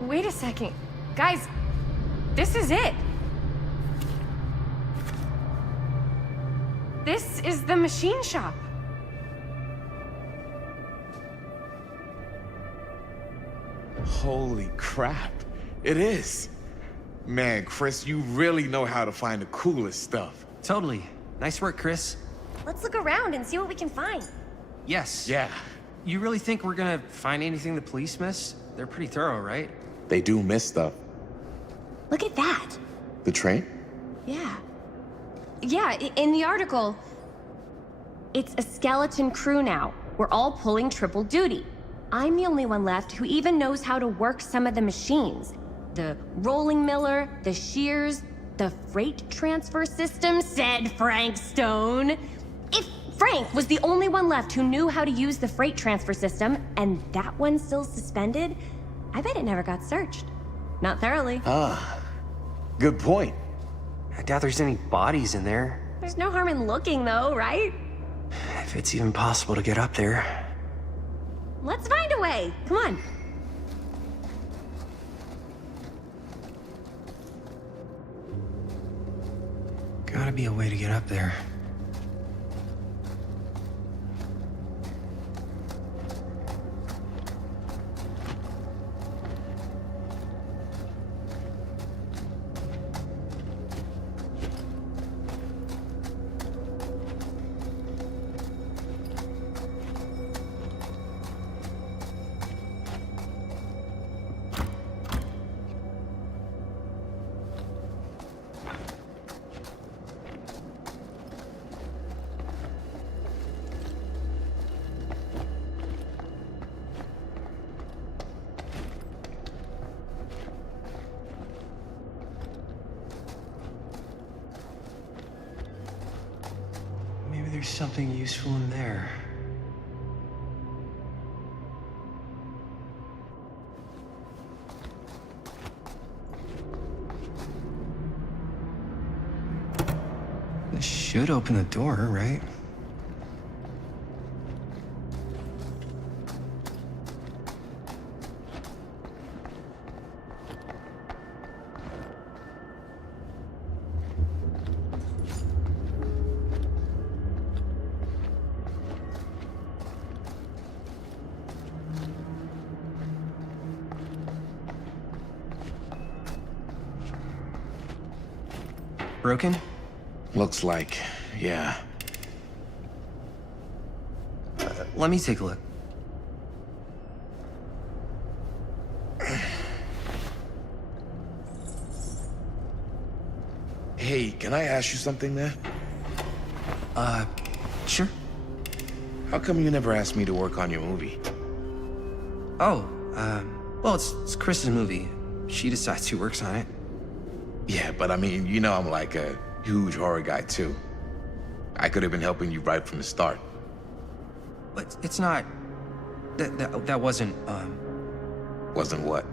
Wait a second. Guys, this is it. This is the machine shop. Holy crap. It is. Man, Chris, you really know how to find the coolest stuff. Totally. Nice work, Chris. Let's look around and see what we can find. Yes. Yeah, You really think we're gonna find anything the police miss? They're pretty thorough, right? they do miss stuff. Look at that. The train? Yeah. Yeah, in the article, it's a skeleton crew now. We're all pulling triple duty. I'm the only one left who even knows how to work some of the machines. The rolling miller, the shears, the freight transfer system, said Frank Stone. If Frank was the only one left who knew how to use the freight transfer system, and that one's still suspended, I bet it never got searched. Not thoroughly. Good point. I doubt there's any bodies in there. There's no harm in looking, though, right? If it's even possible to get up there. Let's find a way. Come on. Gotta be a way to get up there. Maybe there's something useful in there. This should open the door, right? Broken? Looks like, yeah. Let me take a look. Hey, can I ask you something there? Sure. How come you never asked me to work on your movie? Oh, well, it's Chris's movie. She decides who works on it. Yeah, but I mean, you know I'm like a huge horror guy too. I could have been helping you right from the start. But it's not... That wasn't, Wasn't what?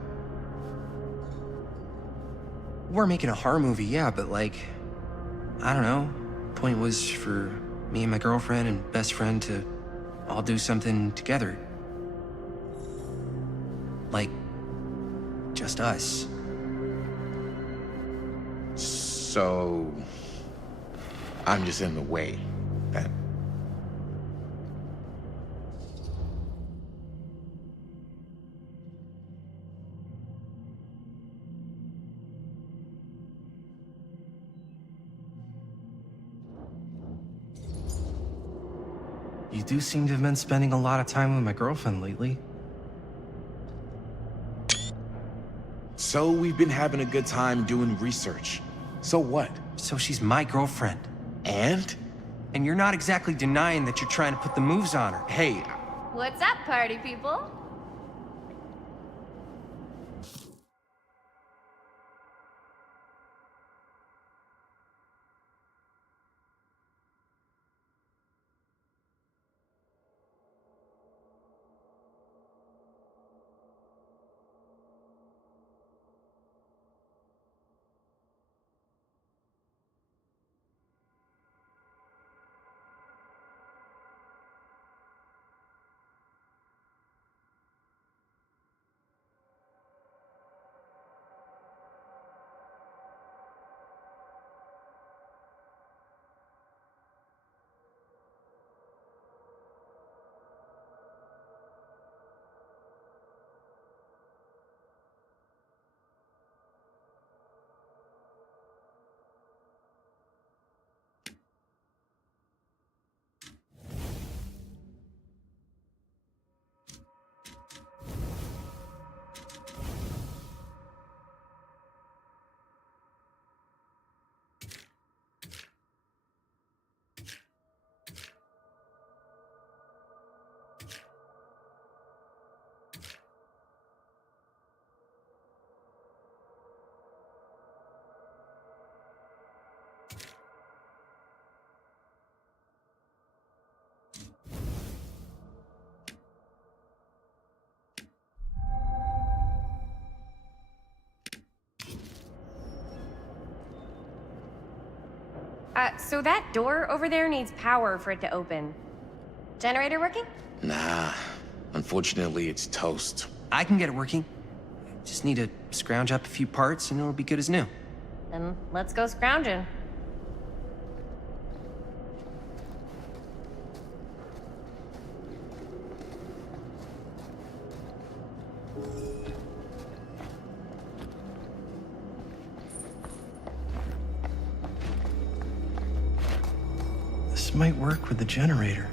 We're making a horror movie, yeah, but like... I don't know. Point was for me and my girlfriend and best friend to all do something together. Like... just us. So... I'm just in the way, then. You do seem to have been spending a lot of time with my girlfriend lately. So we've been having a good time doing research. So what? So she's my girlfriend. And? And you're not exactly denying that you're trying to put the moves on her. Hey, What's up, party people? So that door over there needs power for it to open. Generator working? nah. Unfortunately, it's toast. I can get it working. Just need to scrounge up a few parts and it'll be good as new. Then let's go scrounging. This might work with the generator.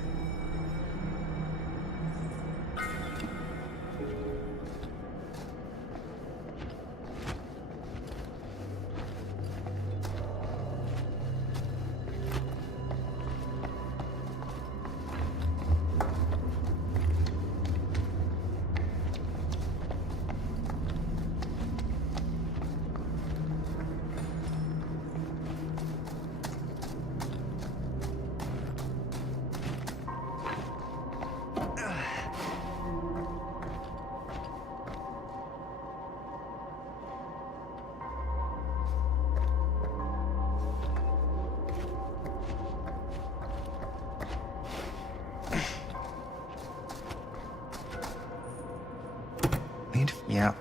Yeah,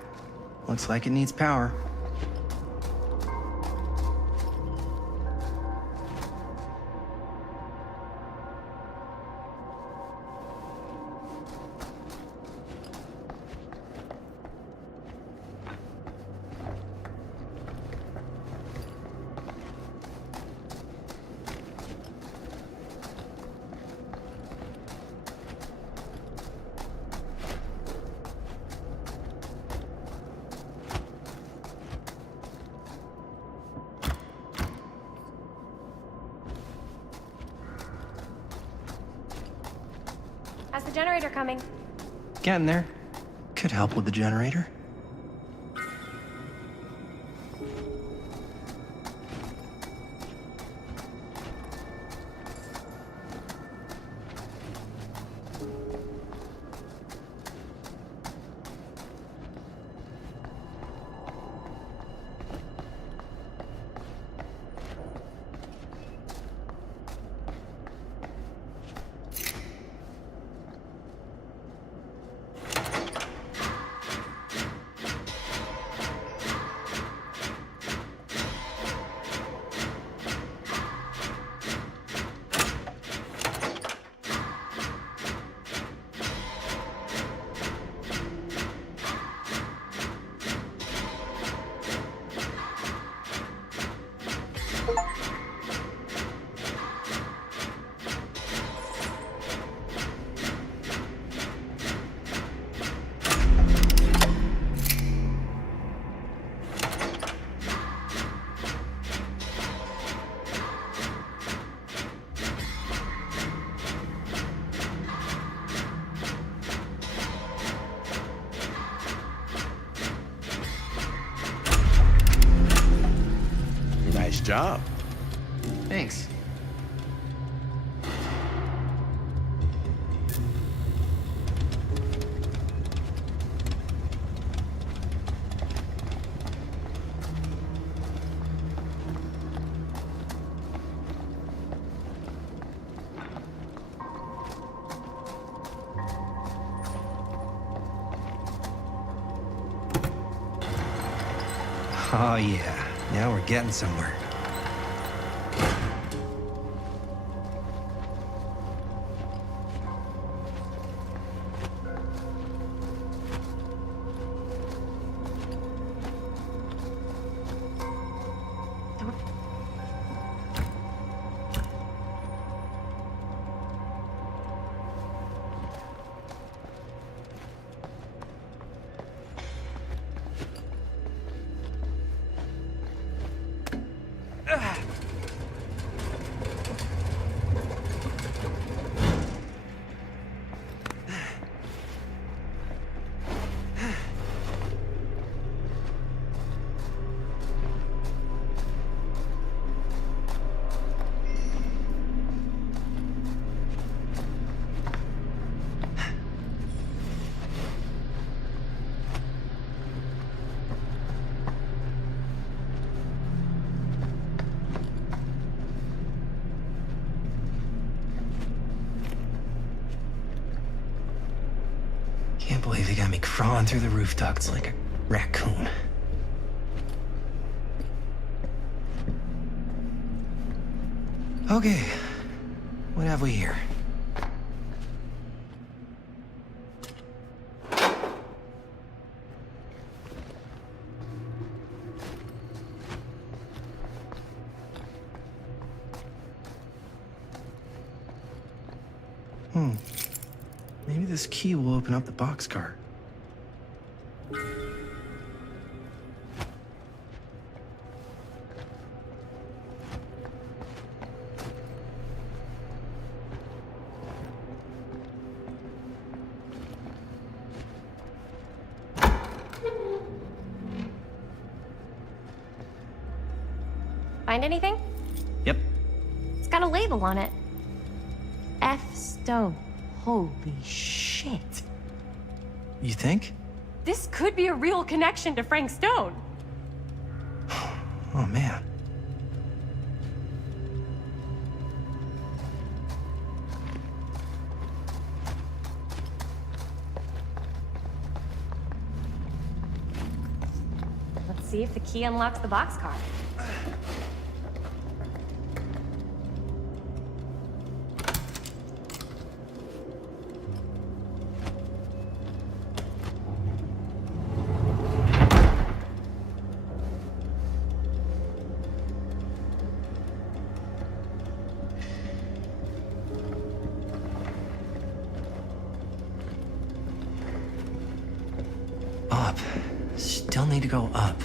looks like it needs power. How's the generator coming? Getting there. Could help with the generator. Nice job. Thanks. Oh yeah, now we're getting somewhere. Can't believe they got me crawling through the roof ducts like a raccoon. Okay, what have we here? Maybe this key will open up the boxcar. Find anything? Yep. It's got a label on it. F. Stone. Holy shit. You think? This could be a real connection to Frank Stone. Oh, man. Let's see if the key unlocks the boxcar. Up. Still need to go up.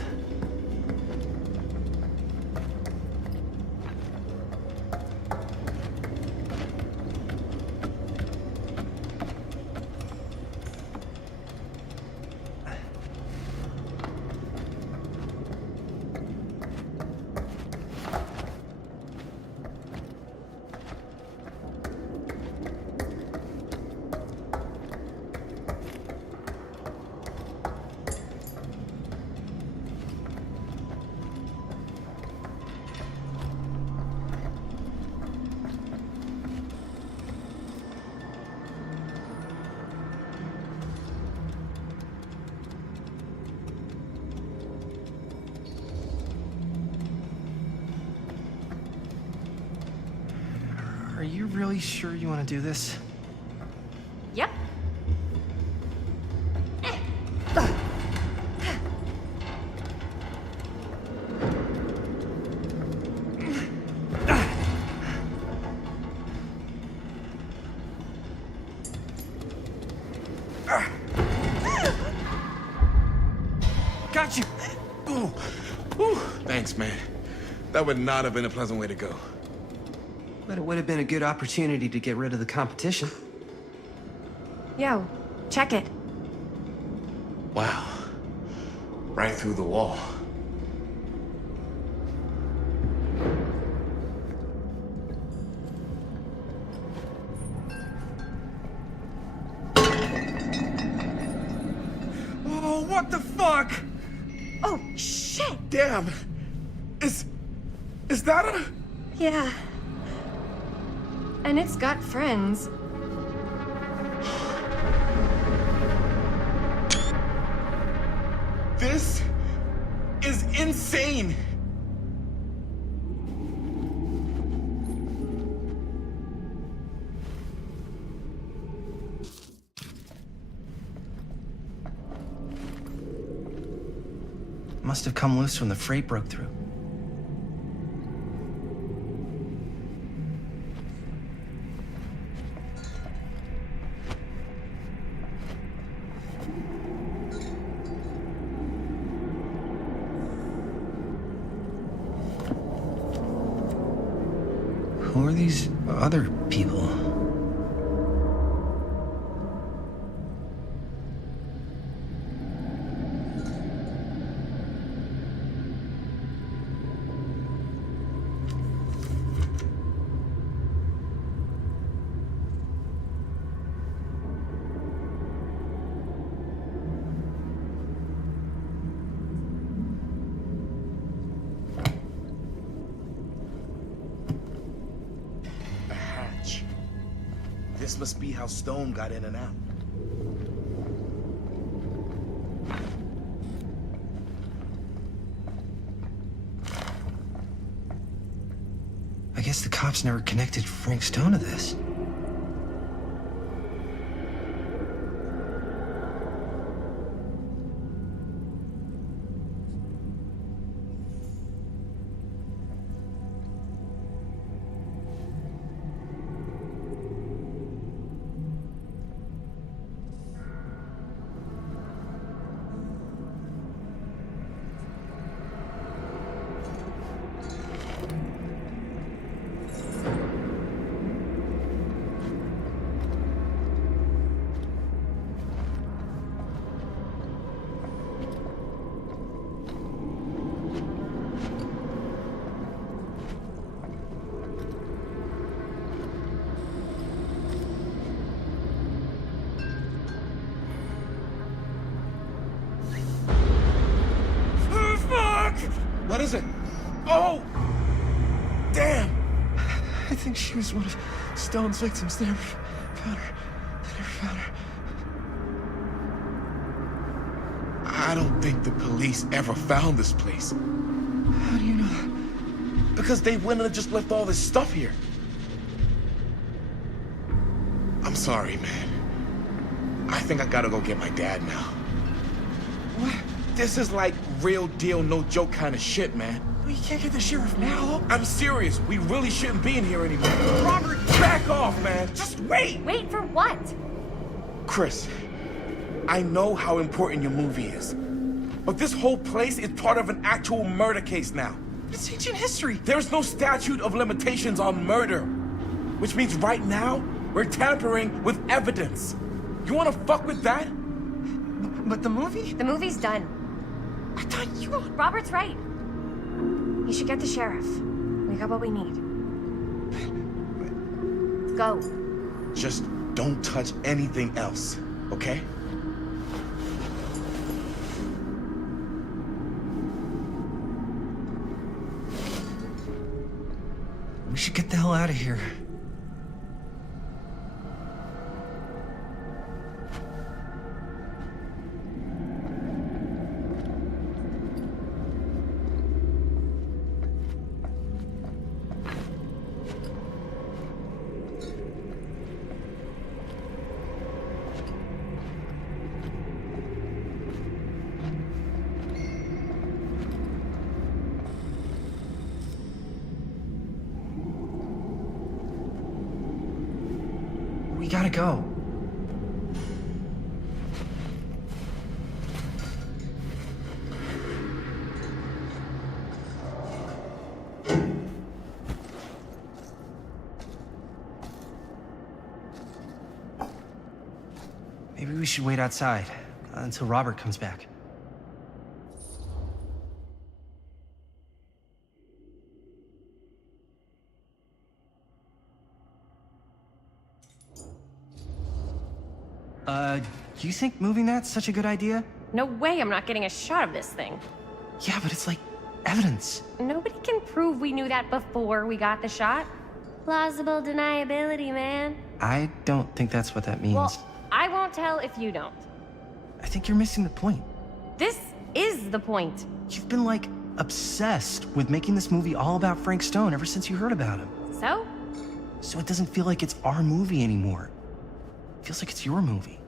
you really sure you want to do this? Yep. Got you! Ooh. Ooh. Thanks, man. That would not have been a pleasant way to go. But it would have been a good opportunity to get rid of the competition. Yo, check it. Wow. Right through the wall. Oh, what the fuck? Oh, shit! Damn. Is that a... Yeah. And it's got friends. This is insane. Must have come loose when the freight broke through. Who are these other people? This must be how Stone got in and out. I guess the cops never connected Frank Stone to this. What is it? Oh! Damn! I think she was one of Stone's victims. They never found her. I don't think the police ever found this place. How do you know that? Because they wouldn't have just left all this stuff here. I'm sorry, man. I think I gotta go get my dad now. What? This is like real deal, no joke kind of shit, man. We can't get the sheriff now. I'm serious. We really shouldn't be in here anymore. Robert, back off, man. Just wait. Wait for what? Chris, I know how important your movie is. But this whole place is part of an actual murder case now. It's ancient history. There's no statute of limitations on murder. Which means right now, we're tampering with evidence. You wanna fuck with that? But the movie? The movie's done. I thought you... Robert's right. You should get the sheriff. We got what we need. Go. Just don't touch anything else, okay? We should get the hell out of here. We gotta go. Maybe we should wait outside until Robert comes back. Do you think moving that's such a good idea? No way I'm not getting a shot of this thing. Yeah, but it's like evidence. Nobody can prove we knew that before we got the shot. Plausible deniability, man. I don't think that's what that means. Well, I won't tell if you don't. I think you're missing the point. This is the point. You've been like obsessed with making this movie all about Frank Stone ever since you heard about him. So? So it doesn't feel like it's our movie anymore. It feels like it's your movie.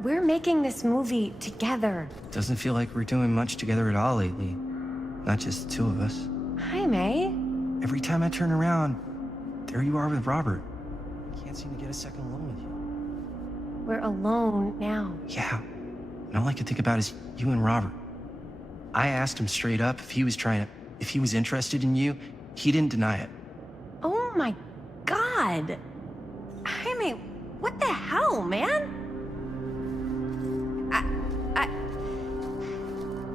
We're making this movie together. Doesn't feel like we're doing much together at all lately. Not just the two of us. Hi, May. Every time I turn around, there you are with Robert. Can't seem to get a second alone with you. We're alone now. Yeah. And all I can think about is you and Robert. I asked him straight up if he was interested in you. He didn't deny it. Oh my God. Jaime, what the hell, man?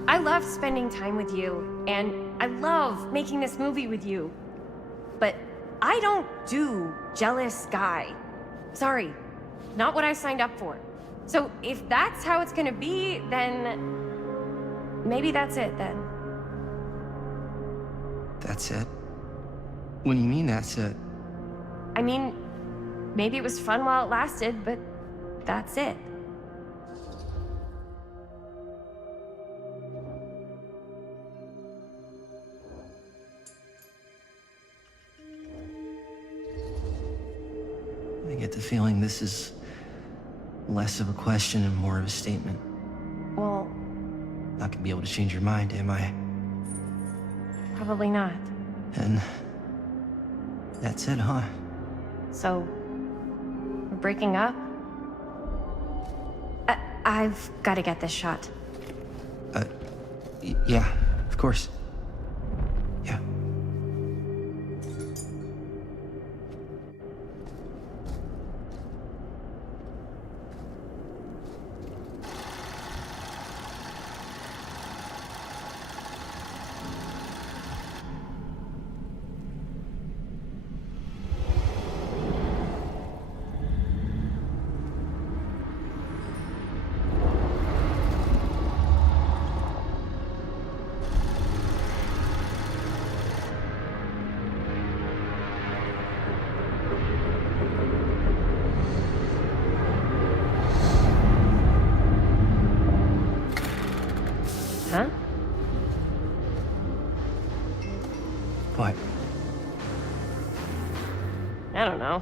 I love spending time with you, and I love making this movie with you. But I don't do jealous guy. Sorry, not what I signed up for. So if that's how it's gonna be, then maybe that's it then. That's it? What do you mean that's it? I mean, maybe it was fun while it lasted, but that's it. I get the feeling this is less of a question and more of a statement. Well, Not gonna be able to change your mind, am I? probably not. And that's it, huh? So, we're breaking up? I've got to get this shot. Yeah, of course. Yeah. Huh? What? I don't know.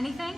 Anything?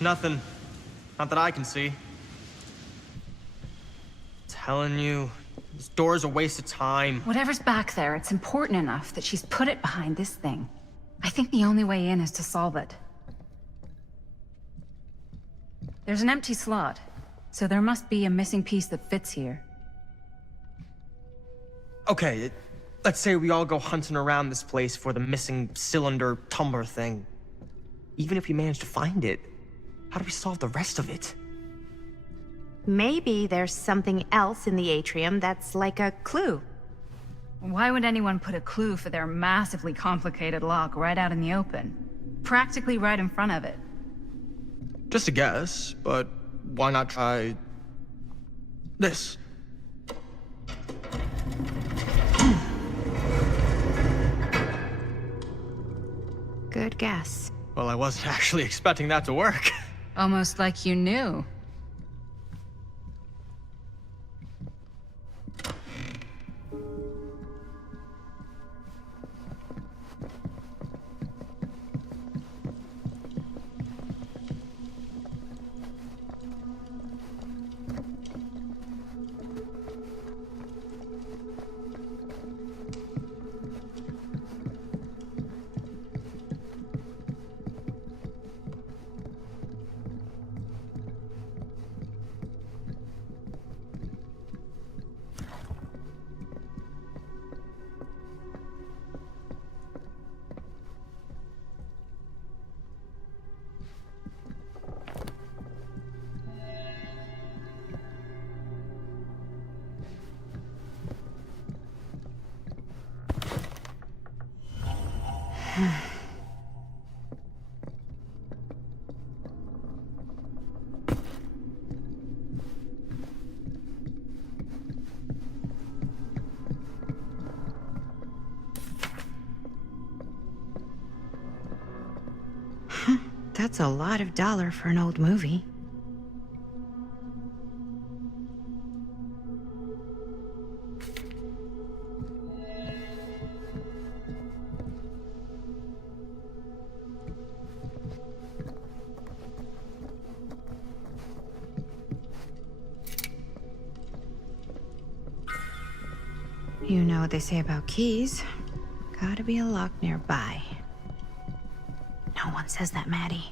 Nothing. Not that I can see. Telling you, this door's a waste of time. Whatever's back there, it's important enough that she's put it behind this thing. I think the only way in is to solve it. There's an empty slot, so there must be a missing piece that fits here. Okay, let's say we all go hunting around this place for the missing cylinder tumbler thing. Even if we manage to find it, how do we solve the rest of it? Maybe there's something else in the atrium that's like a clue. Why would anyone put a clue for their massively complicated lock right out in the open? Practically right in front of it. Just a guess, but why not try this? Good guess. Well, I wasn't actually expecting that to work. Almost like you knew. That's a lot of dollar for an old movie. You know what they say about keys. Gotta be a lock nearby. No one says that, Maddie.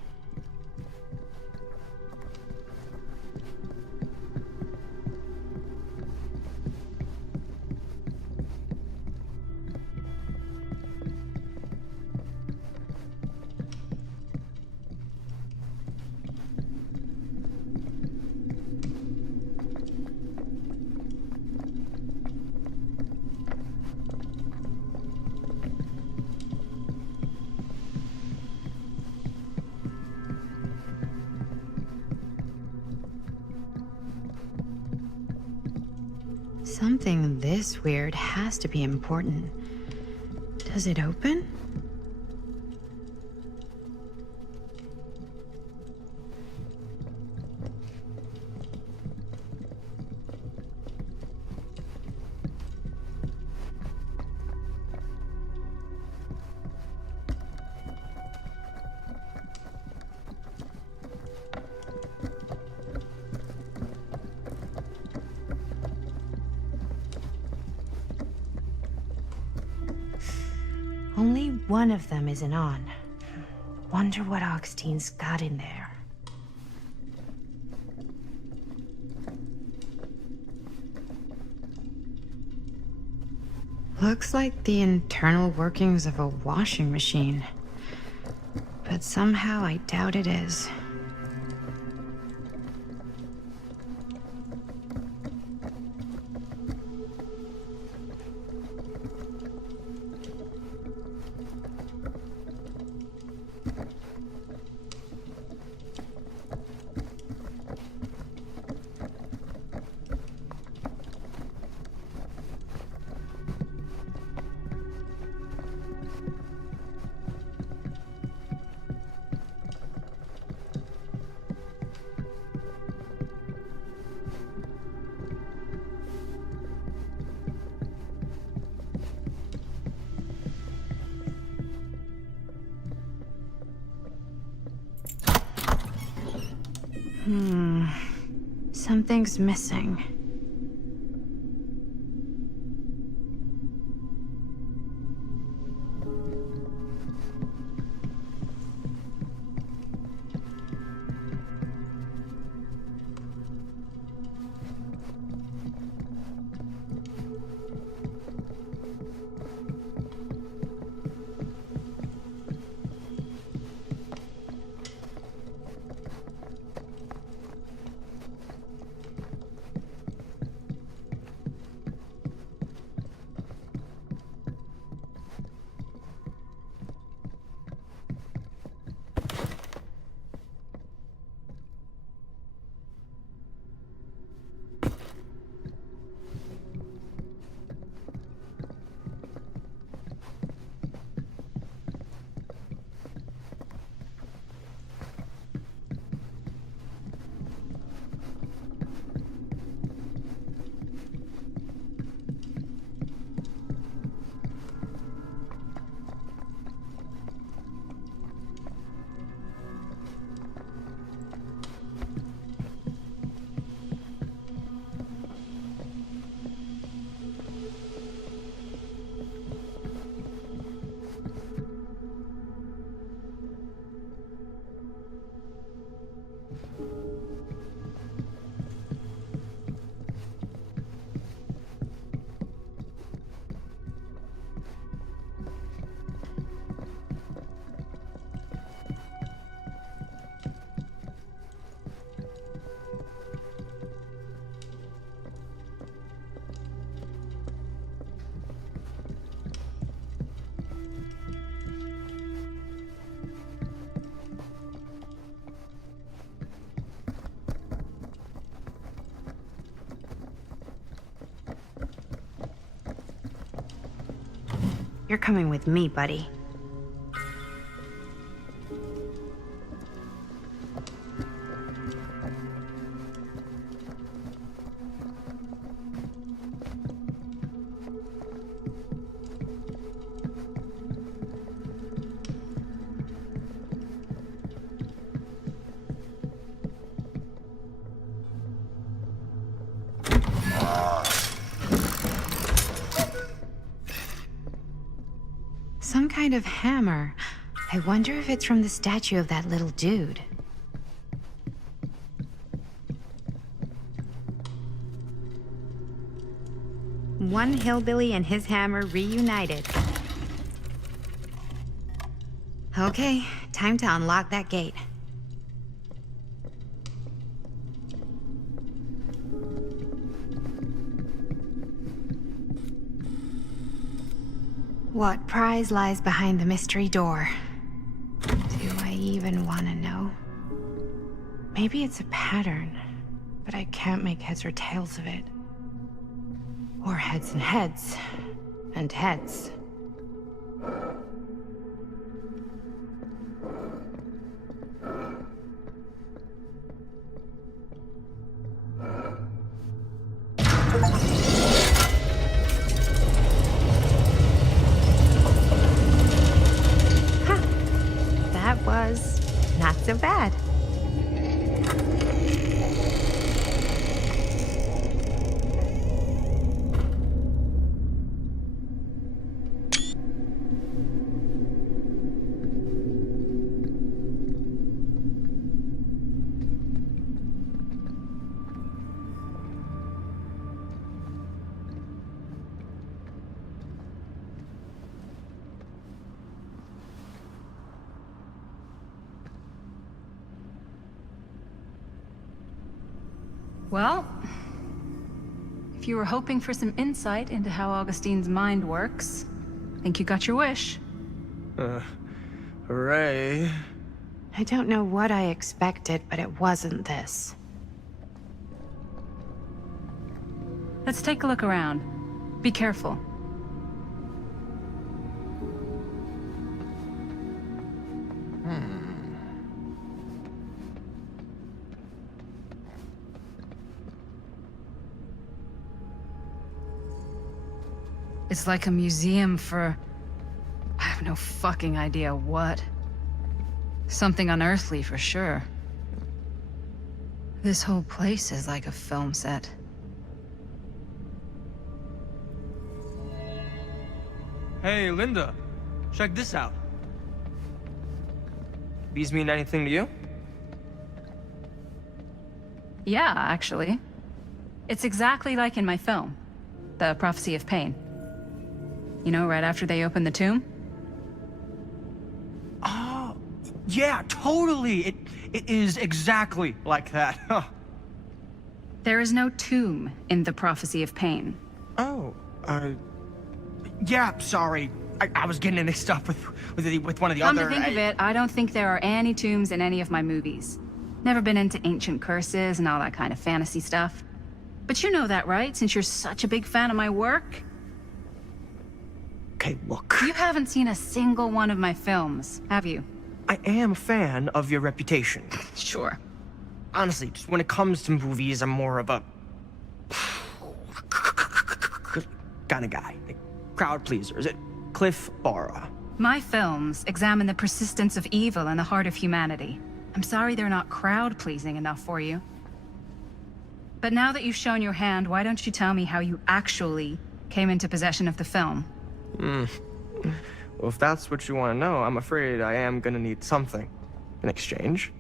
Something this weird has to be important. Does it open? Only one of them isn't on. Wonder what Augstine's got in there. Looks like the internal workings of a washing machine. But somehow I doubt it is. Something's missing. You're coming with me, buddy. Some kind of hammer. I wonder if it's from the statue of that little dude. One hillbilly and his hammer reunited. Okay, time to unlock that gate. What prize lies behind the mystery door? Do I even want to know? Maybe it's a pattern, but I can't make heads or tails of it. Or heads and heads, and heads. Well, if you were hoping for some insight into how Augustine's mind works, I think you got your wish. Hooray. I don't know what I expected, but it wasn't this. Let's take a look around. Be careful. It's like a museum for... I have no fucking idea what. Something unearthly for sure. This whole place is like a film set. Hey, Linda. Check this out. These mean anything to you? Yeah, actually. It's exactly like in my film, The Prophecy of Pain. You know, right after they open the tomb? Oh, yeah, totally. It is exactly like that. Huh. There is no tomb in The Prophecy of Pain. Oh, yeah, sorry. I was getting it mixed up with one of the Come other... to think of it, I don't think there are any tombs in any of my movies. Never been into ancient curses and all that kind of fantasy stuff. But you know that, right? Since you're such a big fan of my work? Okay, look. You haven't seen a single one of my films, have you? I am a fan of your reputation. Sure. Honestly, just when it comes to movies, I'm more of a... kind of guy. Like, crowd pleaser. Is it Cliff Barra? My films examine the persistence of evil in the heart of humanity. I'm sorry they're not crowd-pleasing enough for you. But now that you've shown your hand, why don't you tell me how you actually came into possession of the film? Well, if that's what you want to know, I'm afraid I am gonna need something in exchange.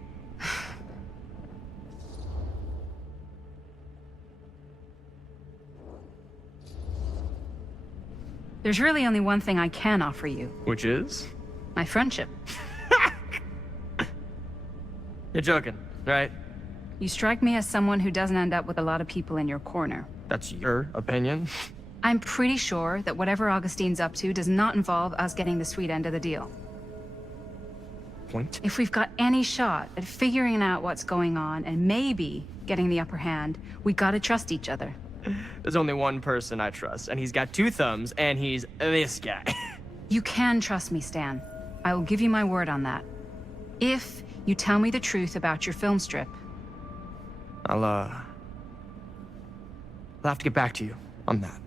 There's really only one thing I can offer you. Which is? My friendship. You're joking, right? You strike me as someone who doesn't end up with a lot of people in your corner. That's your opinion? I'm pretty sure that whatever Augustine's up to does not involve us getting the sweet end of the deal. Point? If we've got any shot at figuring out what's going on and maybe getting the upper hand, we gotta trust each other. There's only one person I trust, and he's got two thumbs, and he's this guy. You can trust me, Stan. I will give you my word on that. If you tell me the truth about your film strip. I'll have to get back to you on that.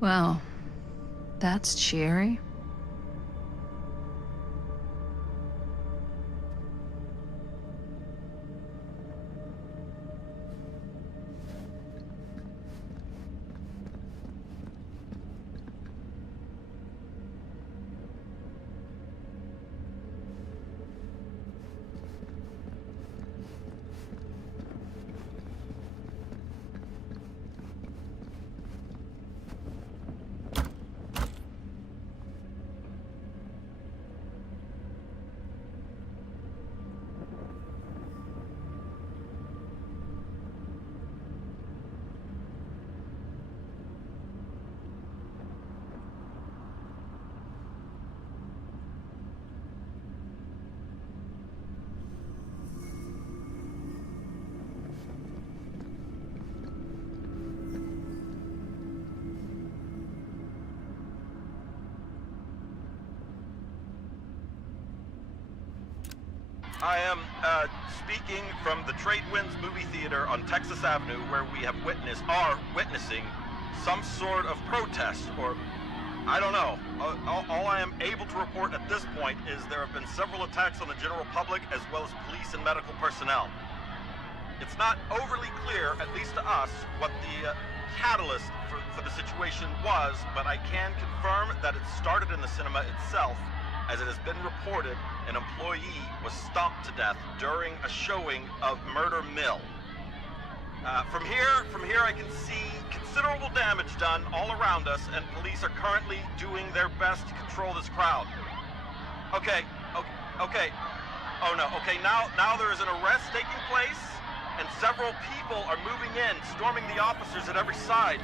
Well, that's cheery. I am speaking from the Trade Winds Movie Theater on Texas Avenue, where we are witnessing some sort of protest, or I don't know. All I am able to report at this point is there have been several attacks on the general public, as well as police and medical personnel. It's not overly clear, at least to us, what the catalyst for the situation was, but I can confirm that it started in the cinema itself, as it has been reported an employee was stomped to death during a showing of Murder Mill. From here I can see considerable damage done all around us, and police are currently doing their best to control this crowd. Okay. Oh no, okay, now there is an arrest taking place, and several people are moving in, storming the officers at every side.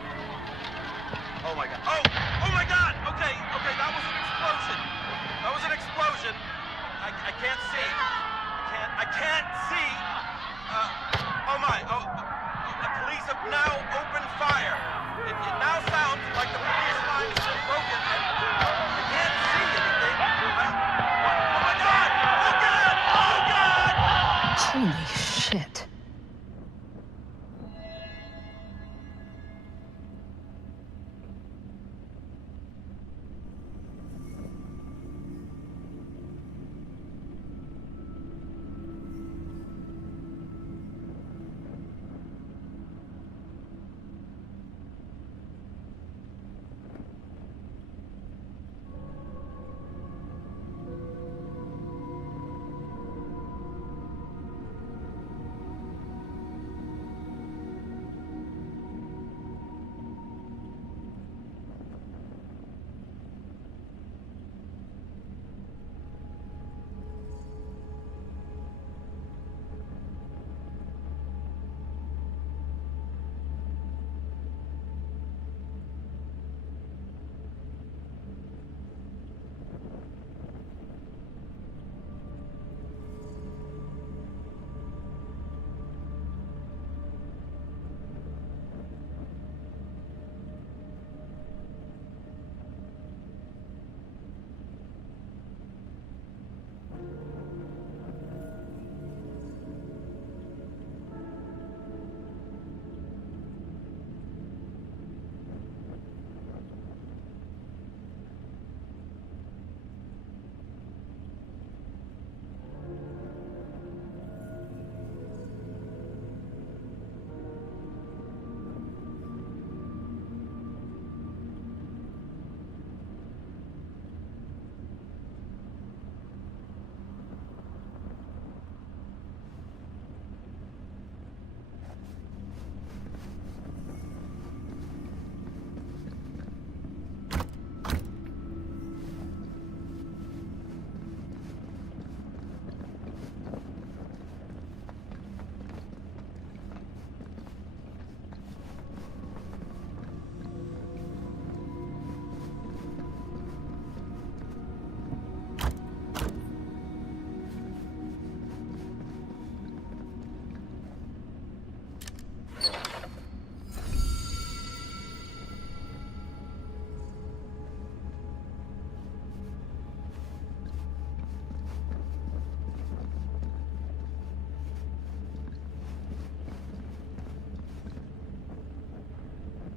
Oh my god. Oh my god! Okay, that was an explosion. I can't see. I can't see. The police have now opened fire. It now sounds like the police line has been broken, and I can't see anything. Oh my god! Oh god! Holy shit.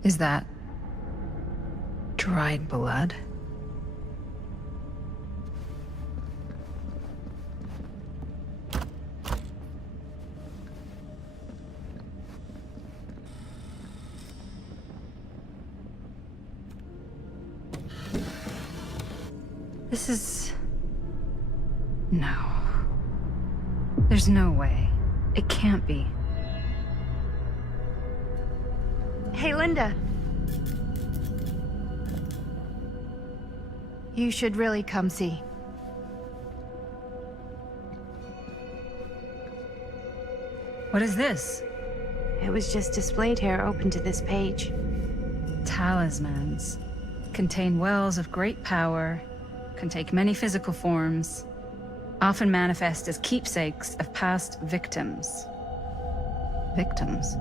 Is that dried blood? This is... No. There's no way. It can't be. Hey, Linda. You should really come see. What is this? It was just displayed here, open to this page. Talismans. Contain wells of great power, can take many physical forms, often manifest as keepsakes of past victims. Victims?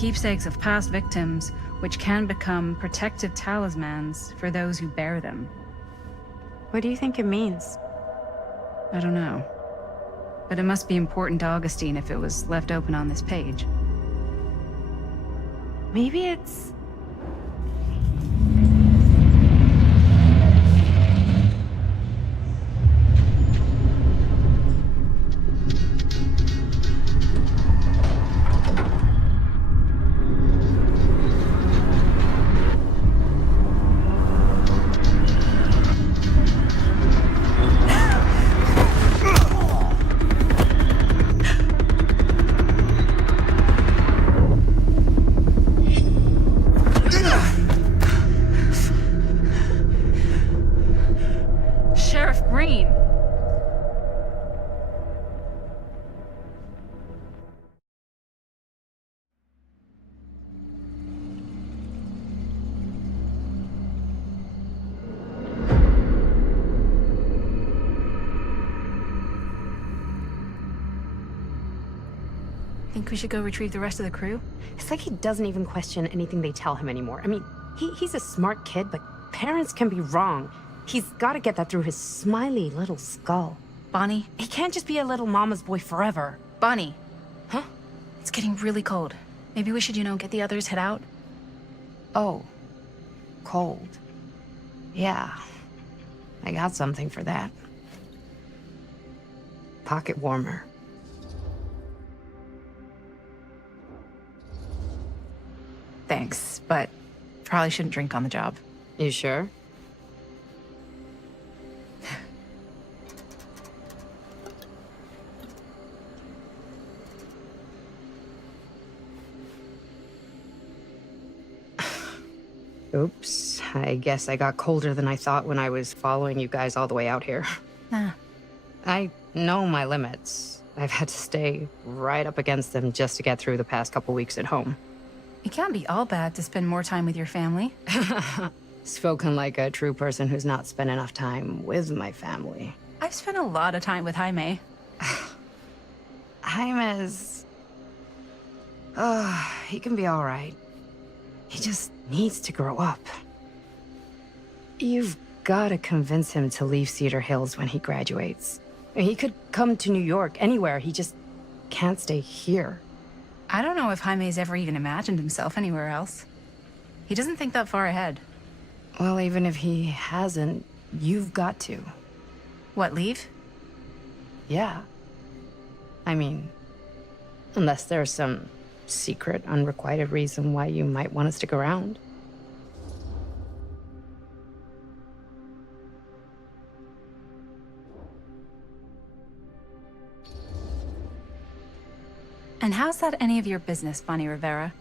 Keepsakes of past victims, which can become protective talismans for those who bear them. What do you think it means? I don't know. But it must be important to Augustine if it was left open on this page. Maybe it's... Sheriff Green! Think we should go retrieve the rest of the crew? It's like he doesn't even question anything they tell him anymore. I mean, he's a smart kid, but parents can be wrong. He's got to get that through his smiley little skull. Bonnie? He can't just be a little mama's boy forever. Bonnie! Huh? It's getting really cold. Maybe we should, get the others head out? Oh. Cold. Yeah. I got something for that. Pocket warmer. Thanks, but probably shouldn't drink on the job. You sure? Oops. I guess I got colder than I thought when I was following you guys all the way out here. Nah. I know my limits. I've had to stay right up against them just to get through the past couple weeks at home. It can't be all bad to spend more time with your family. Spoken like a true person who's not spent enough time with my family. I've spent a lot of time with Jaime. Jaime's... he can be all right. He just needs to grow up. You've got to convince him to leave Cedar Hills when he graduates. He could come to New York, anywhere. He just can't stay here. I don't know if Jaime's ever even imagined himself anywhere else. He doesn't think that far ahead. Well, even if he hasn't, you've got to. What, leave? Yeah. I mean, unless there's some secret, unrequited reason why you might want to stick around. And how's that any of your business, Bonnie Rivera?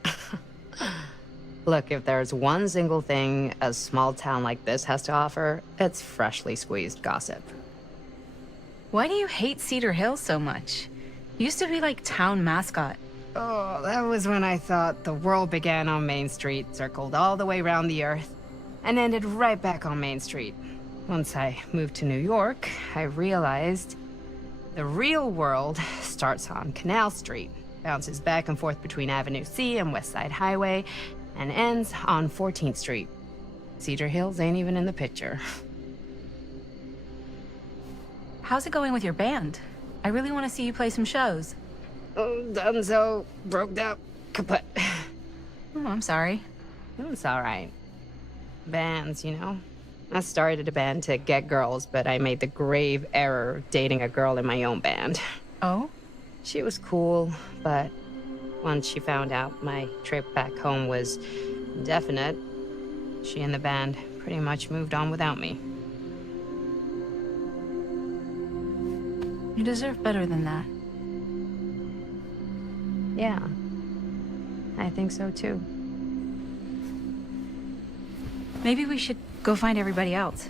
Look, if there's one single thing a small town like this has to offer, it's freshly squeezed gossip. Why do you hate Cedar Hills so much? You used to be like town mascot. Oh, that was when I thought the world began on Main Street, circled all the way around the earth, and ended right back on Main Street. Once I moved to New York, I realized the real world starts on Canal Street, bounces back and forth between Avenue C and West Side Highway, and ends on 14th Street. Cedar Hills ain't even in the picture. How's it going with your band? I really want to see you play some shows. Oh, done so, broke up, kaput. Oh, I'm sorry. It's all right. Bands, you know? I started a band to get girls, but I made the grave error of dating a girl in my own band. Oh? She was cool, but once she found out my trip back home was definite, she and the band pretty much moved on without me. You deserve better than that. Yeah, I think so too. Maybe we should go find everybody else.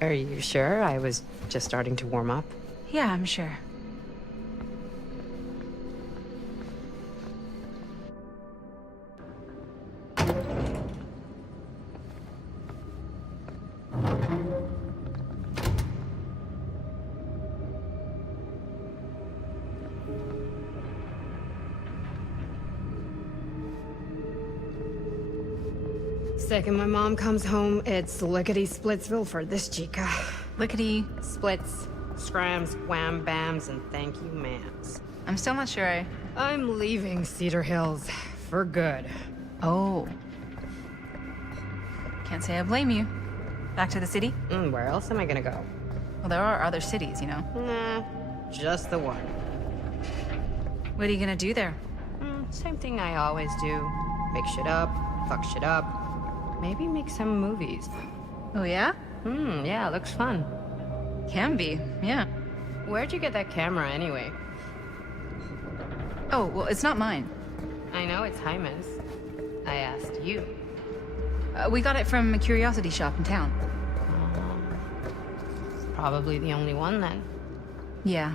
Are you sure? I was just starting to warm up. Yeah, I'm sure. Second my mom comes home, it's lickety-splitsville for this chica. Lickety. Splits. Scrams, wham bams, and thank you, ma'ams. I'm still not sure I'm leaving Cedar Hills for good. Oh. Can't say I blame you. Back to the city? Where else am I gonna go? Well, there are other cities, you know. Nah, just the one. What are you gonna do there? Same thing I always do. Make shit up, fuck shit up. Maybe make some movies. Oh, yeah? Yeah, looks fun. Can be, yeah. Where'd you get that camera anyway? Oh, well, it's not mine. I know it's Jaime's. I asked you. We got it from a curiosity shop in town. Probably the only one then. Yeah.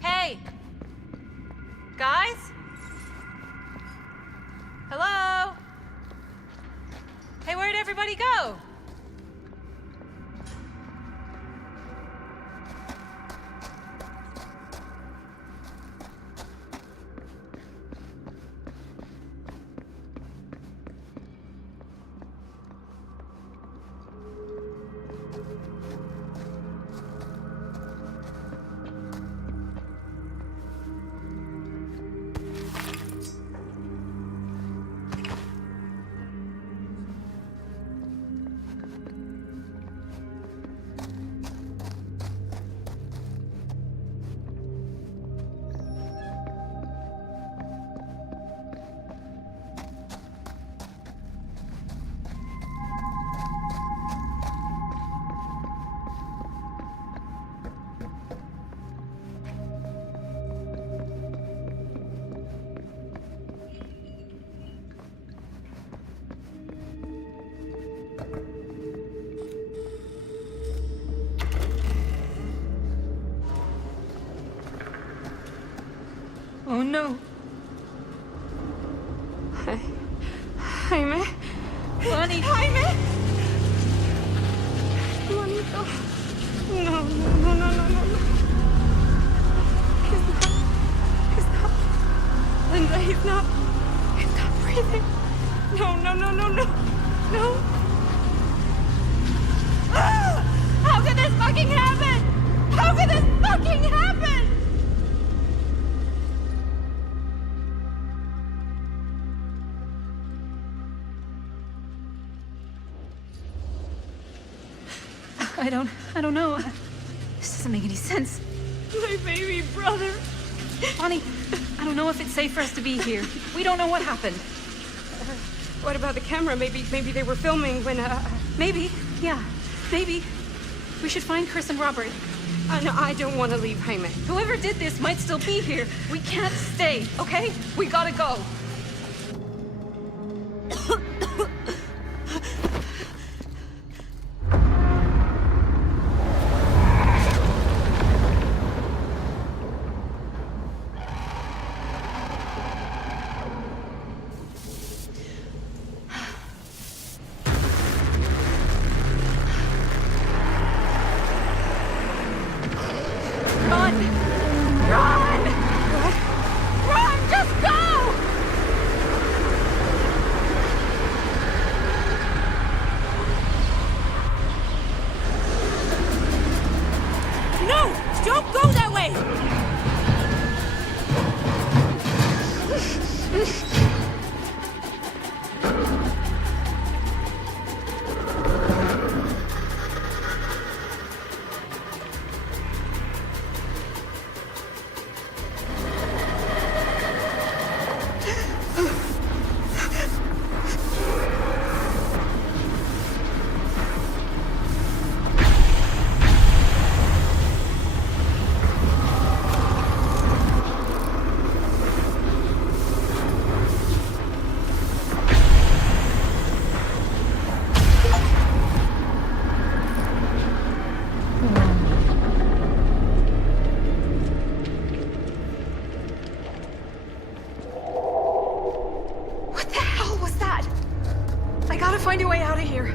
Hey! Guys? Hello? Hey, where'd everybody go? Oh no. Jaime? Bonnie! Jaime! Juanito. No, no, no, no, no, no, no. He's not. Linda, he's not breathing. No, no, no, no, no. No. Ah! How could this fucking happen? How could this fucking happen? I don't know. This doesn't make any sense. My baby brother. Bonnie, I don't know if it's safe for us to be here. We don't know what happened. What about the camera? Maybe they were filming when, Maybe, yeah, maybe. We should find Chris and Robert. No, I don't want to leave Jaime. Whoever did this might still be here. We can't stay, okay? We gotta go. Don't go that way! Find a way out of here.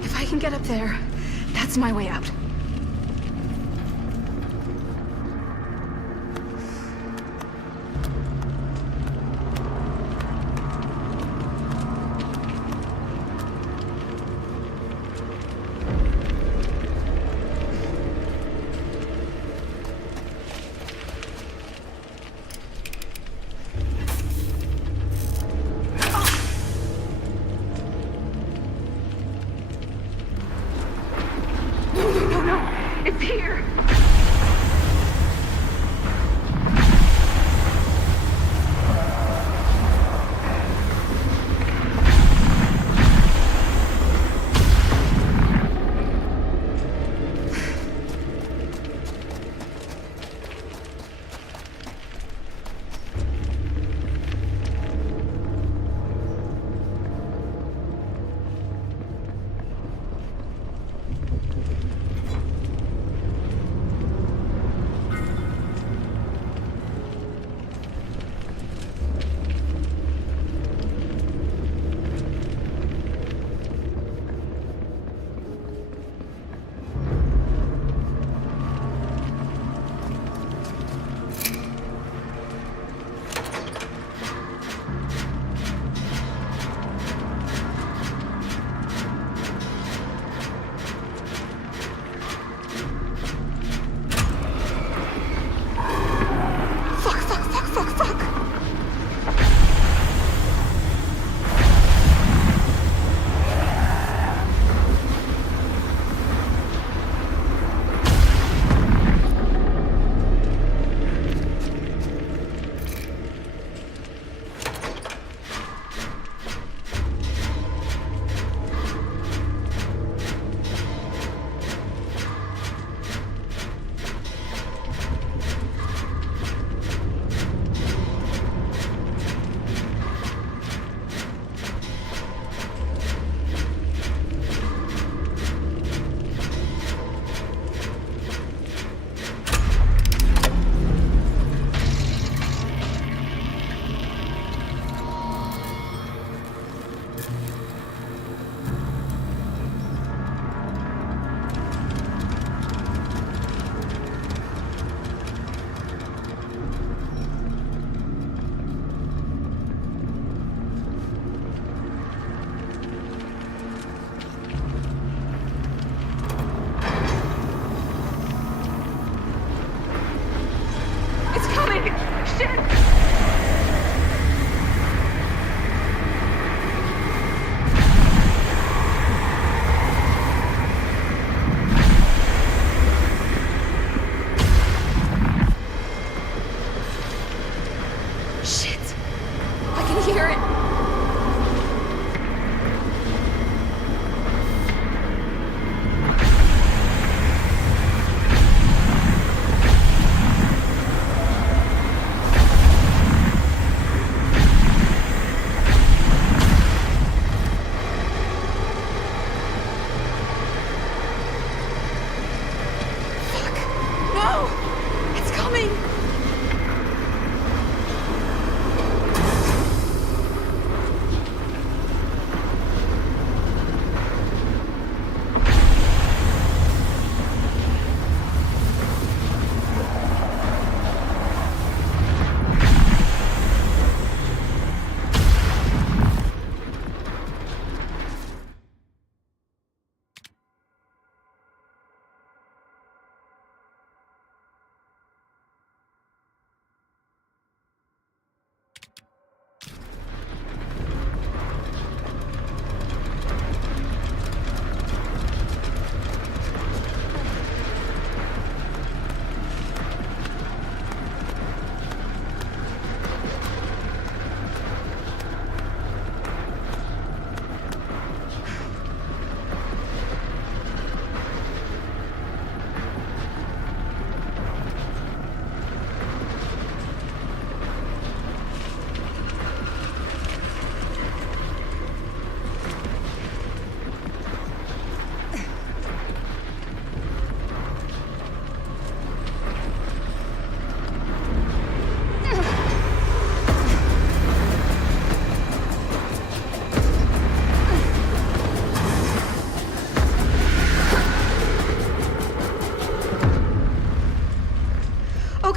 If I can get up there, that's my way out. No,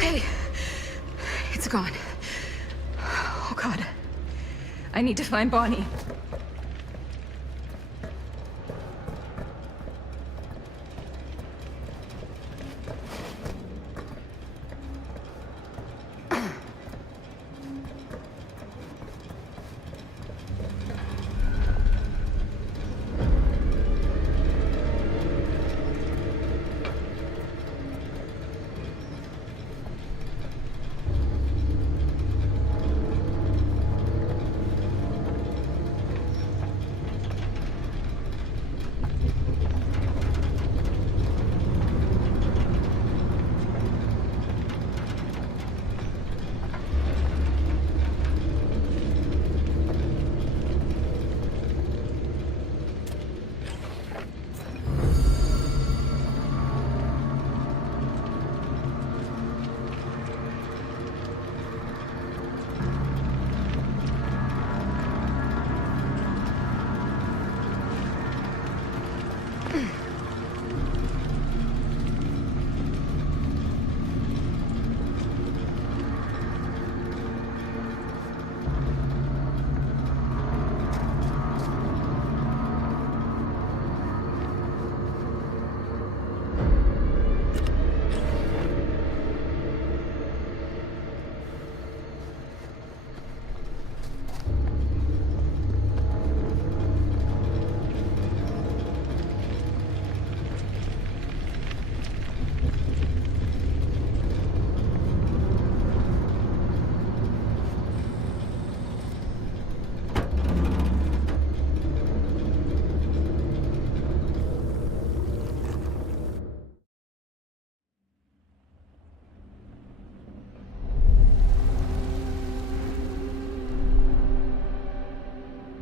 Okay. It's gone. Oh, God. I need to find Bonnie.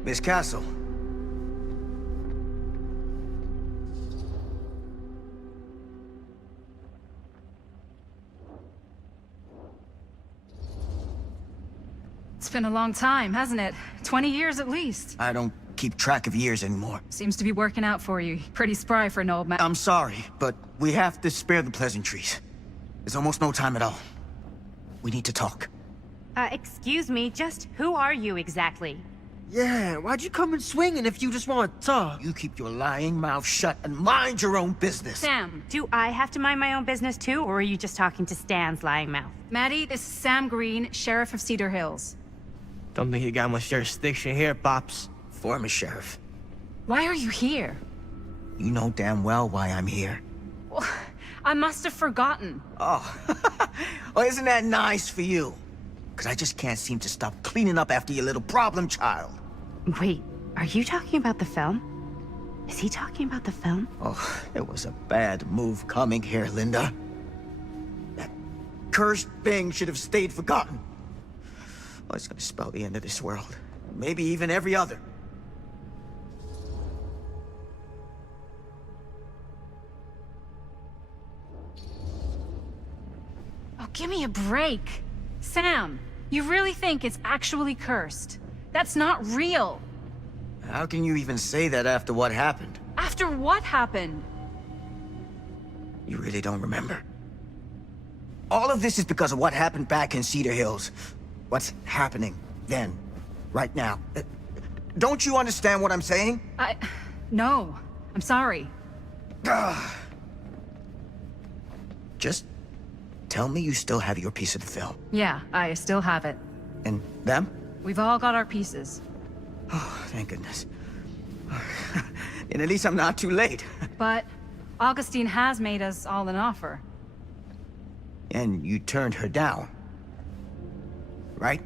Miss Castle. It's been a long time, hasn't it? 20 years at least. I don't keep track of years anymore. Seems to be working out for you. Pretty spry for an old man. I'm sorry, but we have to spare the pleasantries. There's almost no time at all. We need to talk. Excuse me, just who are you exactly? Yeah, why'd you come in swinging if you just want to talk? You keep your lying mouth shut and mind your own business. Sam. Do I have to mind my own business too, or are you just talking to Stan's lying mouth? Maddie, this is Sam Green, Sheriff of Cedar Hills. Don't think you got much jurisdiction here, Pops. Former sheriff. Why are you here? You know damn well why I'm here. Well, I must have forgotten. Oh, well, isn't that nice for you? Because I just can't seem to stop cleaning up after your little problem child. Wait, are you talking about the film? Is he talking about the film? Oh, it was a bad move coming here, Linda. That cursed thing should have stayed forgotten. Well, it's gonna spell the end of this world. Maybe even every other. Oh, give me a break. Sam, you really think it's actually cursed? That's not real. How can you even say that after what happened? After what happened? You really don't remember. All of this is because of what happened back in Cedar Hills. What's happening then, right now. Don't you understand what I'm saying? No. I'm sorry. Just tell me you still have your piece of the film. Yeah, I still have it. And them? We've all got our pieces. Oh, thank goodness. And at least I'm not too late. But Augustine has made us all an offer. And you turned her down. Right?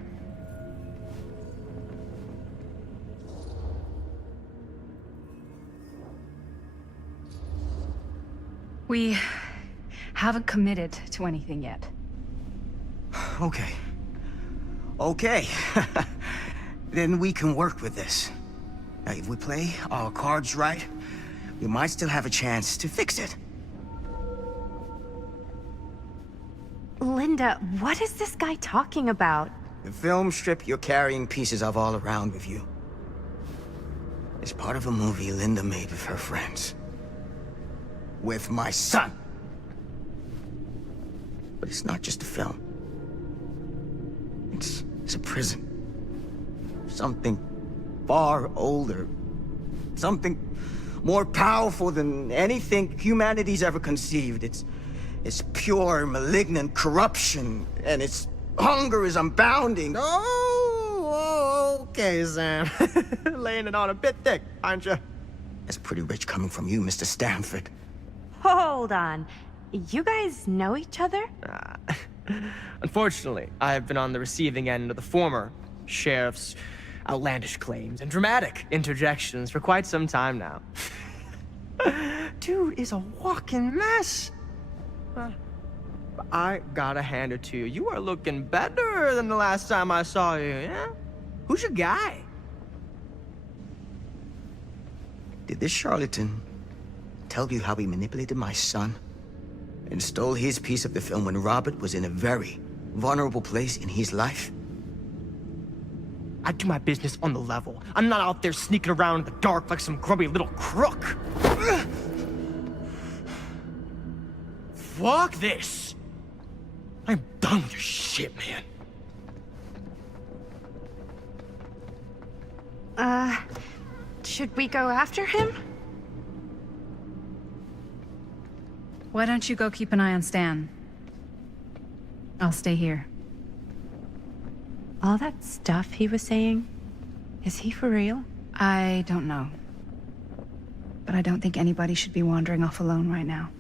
We haven't committed to anything yet. Okay. Okay. Then we can work with this. Now, if we play our cards right, we might still have a chance to fix it. Linda, what is this guy talking about? The film strip you're carrying pieces of all around with you is part of a movie Linda made with her friends. With my son. But it's not just a film. It's a prison. Something far older. Something more powerful than anything humanity's ever conceived. It's pure, malignant corruption, and its hunger is unbounding. Oh, okay, Sam. Laying it on a bit thick, aren't you? That's pretty rich coming from you, Mr. Stanford. Hold on. You guys know each other? Unfortunately, I've been on the receiving end of the former sheriff's outlandish claims and dramatic interjections for quite some time now. Dude is a walking mess. I gotta hand it to you. You are looking better than the last time I saw you, yeah? Who's your guy? Did this charlatan tell you how he manipulated my son and stole his piece of the film when Robert was in a very vulnerable place in his life? I do my business on the level. I'm not out there sneaking around in the dark like some grubby little crook. Fuck this. I'm done with your shit, man. Should we go after him? Why don't you go keep an eye on Stan? I'll stay here. All that stuff he was saying, is he for real? I don't know. But I don't think anybody should be wandering off alone right now.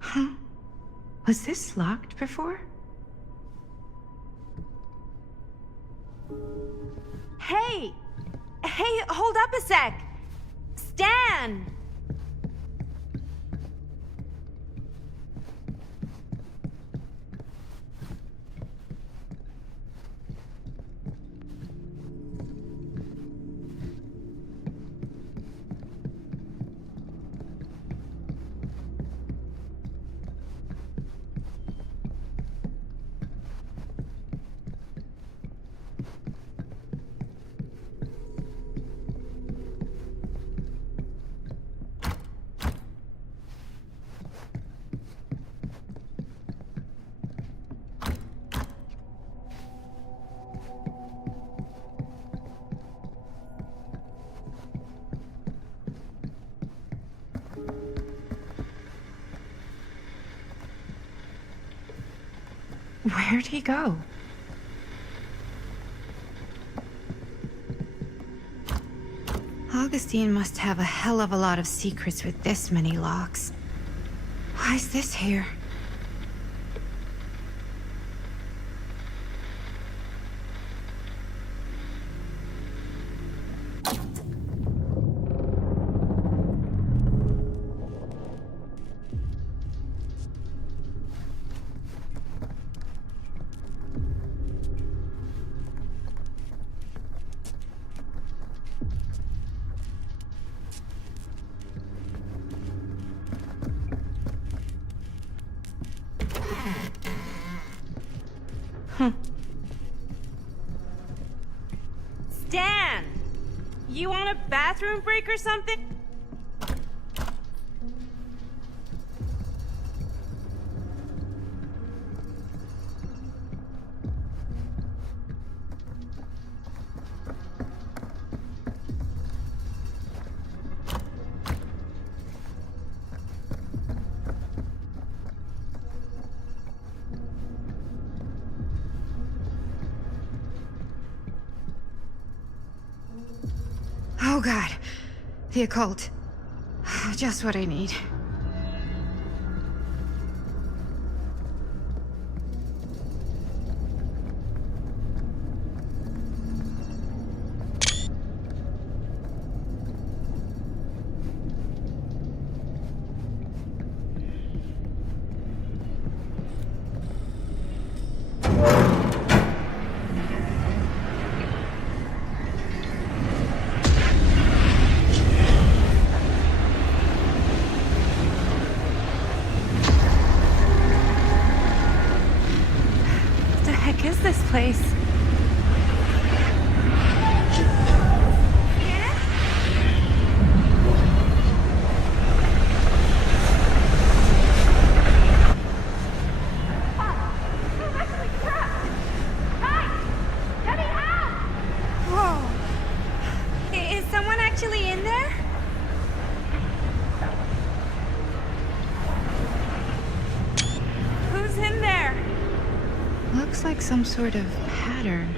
Huh? Was this locked before? Hey! Hey, hold up a sec! Stan! Where'd he go? Augustine must have a hell of a lot of secrets with this many locks. Why is this here? Stan! You want a bathroom break or something? Oh god. The occult. Just what I need. is this place? Whoa. Is someone actually in there? Who's in there? Looks like some sort of pattern.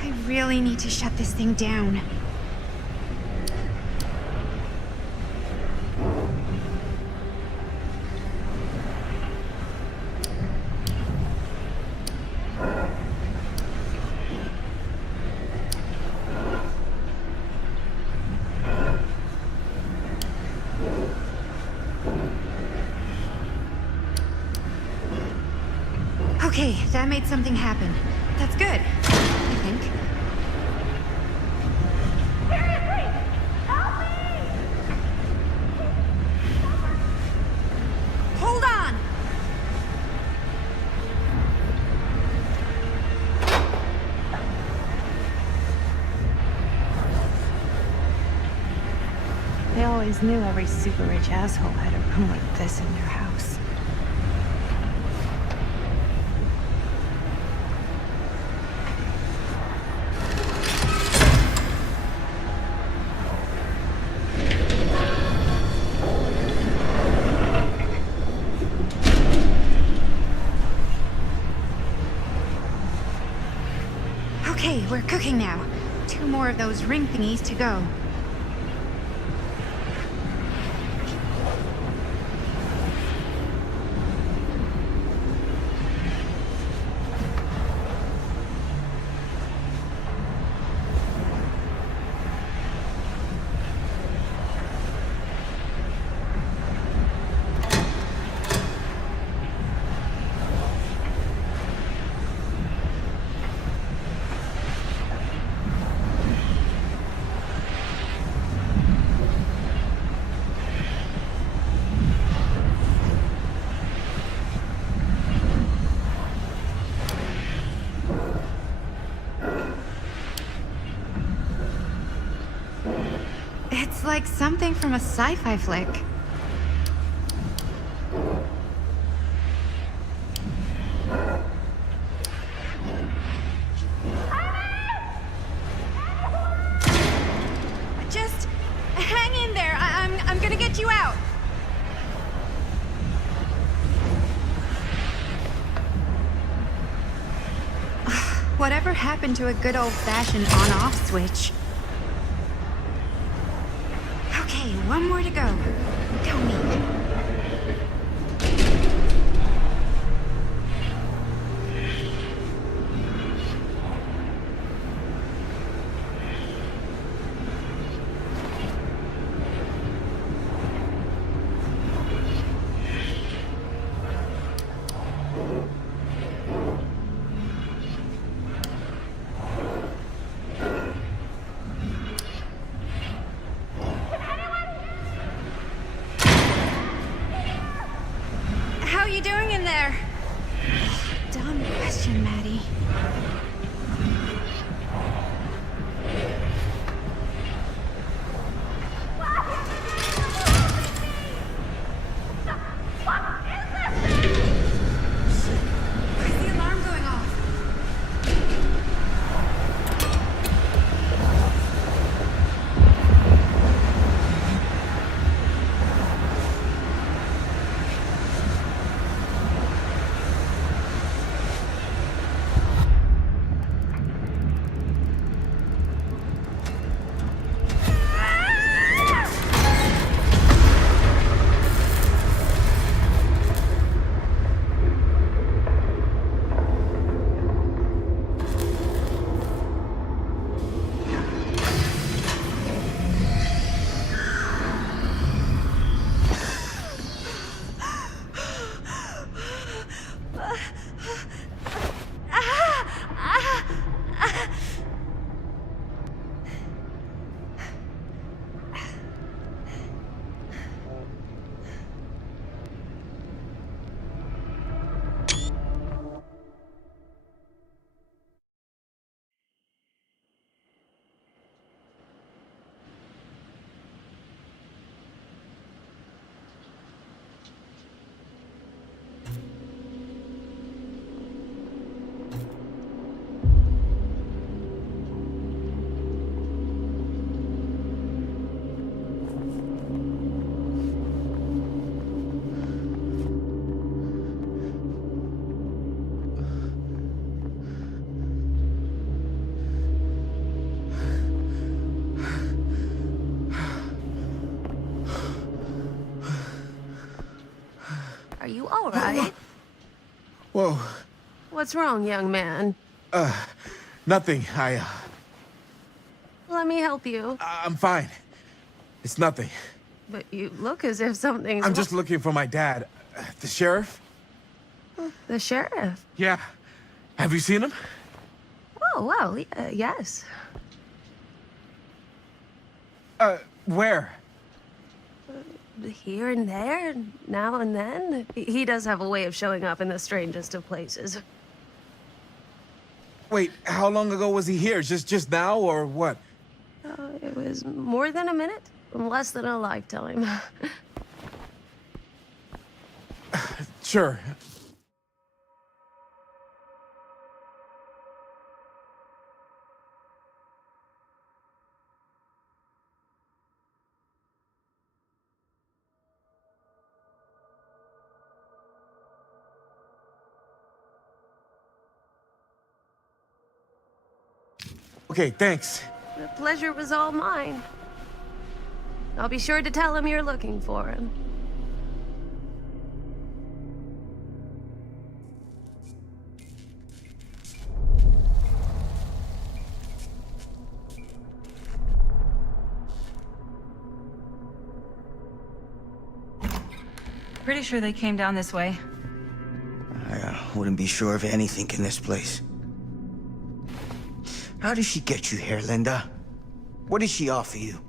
I really need to shut this thing down. Okay, that made something happen. That's good, I think. Hold on! They always knew every super rich asshole had a room like this in their house. Okay, we're cooking now. 2 more of those ring thingies to go. It's like something from a sci-fi flick. Just hang in there. I'm gonna get you out. Whatever happened to a good old-fashioned on-off switch? Okay, 1 more to go. Tell me. How you doing in there? Dumb question, Maddie. Where's the alarm going off? all right. Whoa. What's wrong, young man? Nothing. Let me help you. I'm fine. It's nothing. But you look as if something's I'm just looking for my dad. The sheriff? The sheriff? Yeah. Have you seen him? Oh, well, yes. Where? Here and there, now and then. He does have a way of showing up in the strangest of places. Wait, how long ago was he here? Just now, or what? It was more than a minute, less than a lifetime. Sure. Okay, thanks. The pleasure was all mine. I'll be sure to tell him you're looking for him. Pretty sure they came down this way. I wouldn't be sure of anything in this place. How did she get you here, Linda? What did she offer you?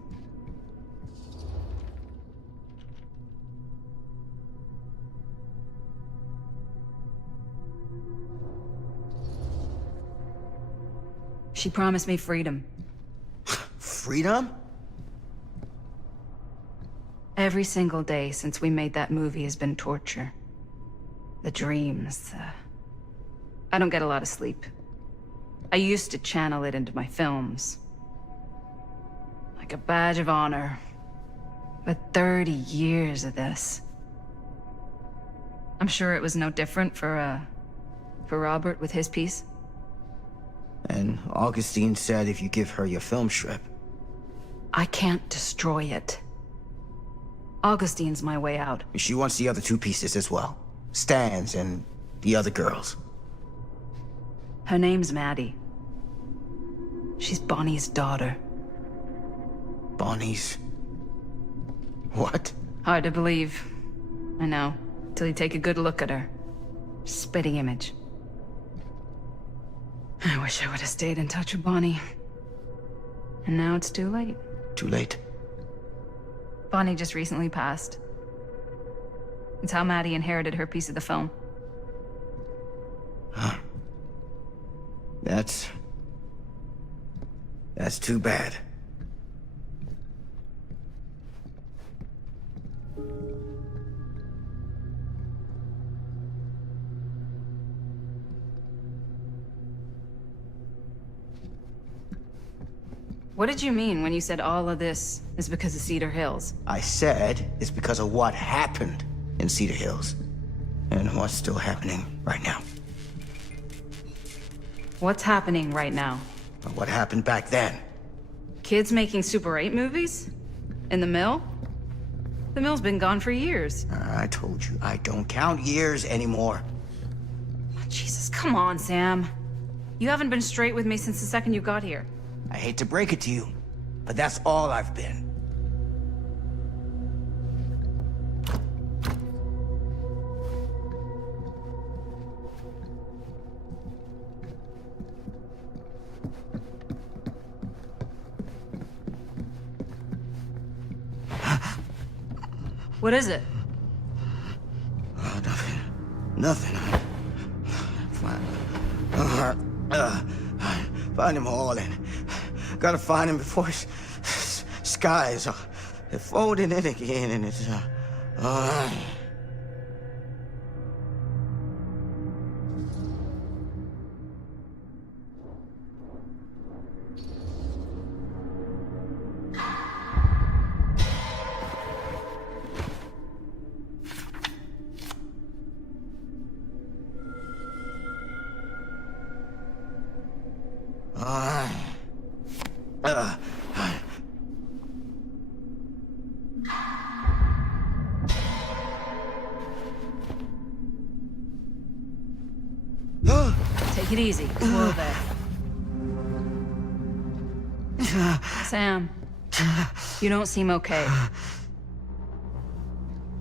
She promised me freedom. Freedom? Every single day since we made that movie has been torture. The dreams. I don't get a lot of sleep. I used to channel it into my films. Like a badge of honor. But 30 years of this. I'm sure it was no different for Robert with his piece. And Augustine said if you give her your film strip. I can't destroy it. Augustine's my way out. She wants the other two pieces as well. Stan's and the other girls. Her name's Maddie. She's Bonnie's daughter. Bonnie's... what? Hard to believe. I know. Till you take a good look at her. Spitting image. I wish I would have stayed in touch with Bonnie. And now it's too late. Too late. Bonnie just recently passed. It's how Maddie inherited her piece of the film. Huh. That's too bad. What did you mean when you said all of this is because of Cedar Hills? I said it's because of what happened in Cedar Hills. And what's still happening right now. What's happening right now? What happened back then? Kids making Super 8 movies? In the mill? The mill's been gone for years. I told you, I don't count years anymore. Oh, Jesus, come on, Sam. You haven't been straight with me since the second you got here. I hate to break it to you, but that's all I've been. What is it? Nothing. Nothing. Find them all and gotta find him before his skies are folding in again and it's it easy. Whoa there. Sam, you don't seem okay.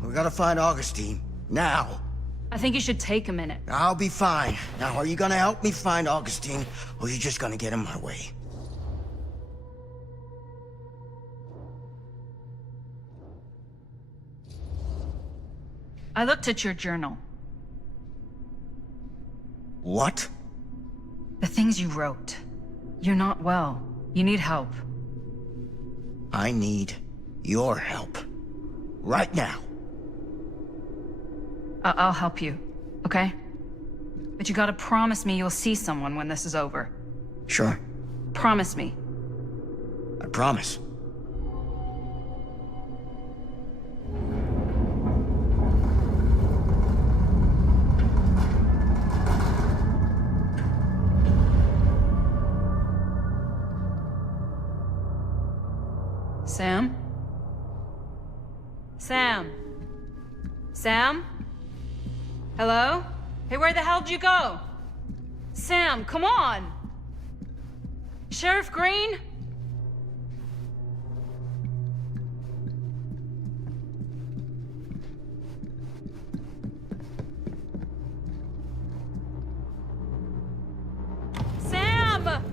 We gotta find Augustine. Now. I think you should take a minute. I'll be fine. Now, are you gonna help me find Augustine, or are you just gonna get in my way? I looked at your journal. What? The things you wrote. You're not well. You need help. I need your help. Right now. I'll help you, okay? But you gotta promise me you'll see someone when this is over. Sure. Promise me. I promise. Sam? Sam? Sam? Hello? Hey, where the hell did you go? Sam, come on! Sheriff Green? Sam!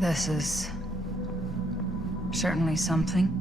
This is certainly something.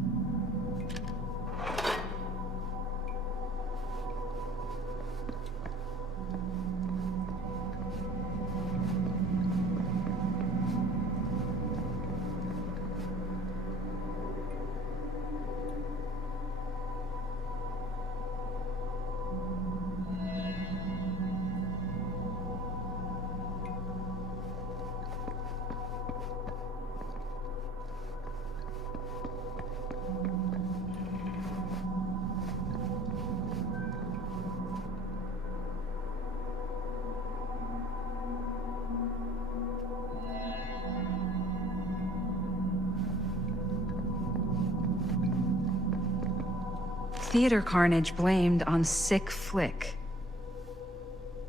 Theater carnage blamed on sick flick.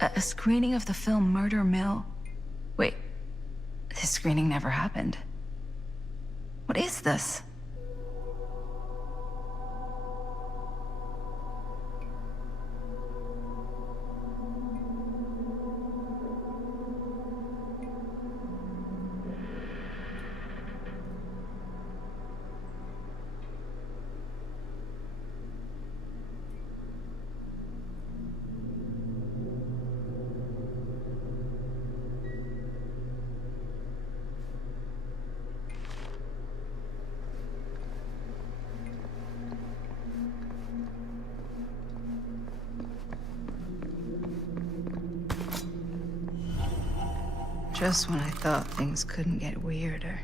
A screening of the film Murder Mill? Wait, this screening never happened. What is this? Just when I thought things couldn't get weirder.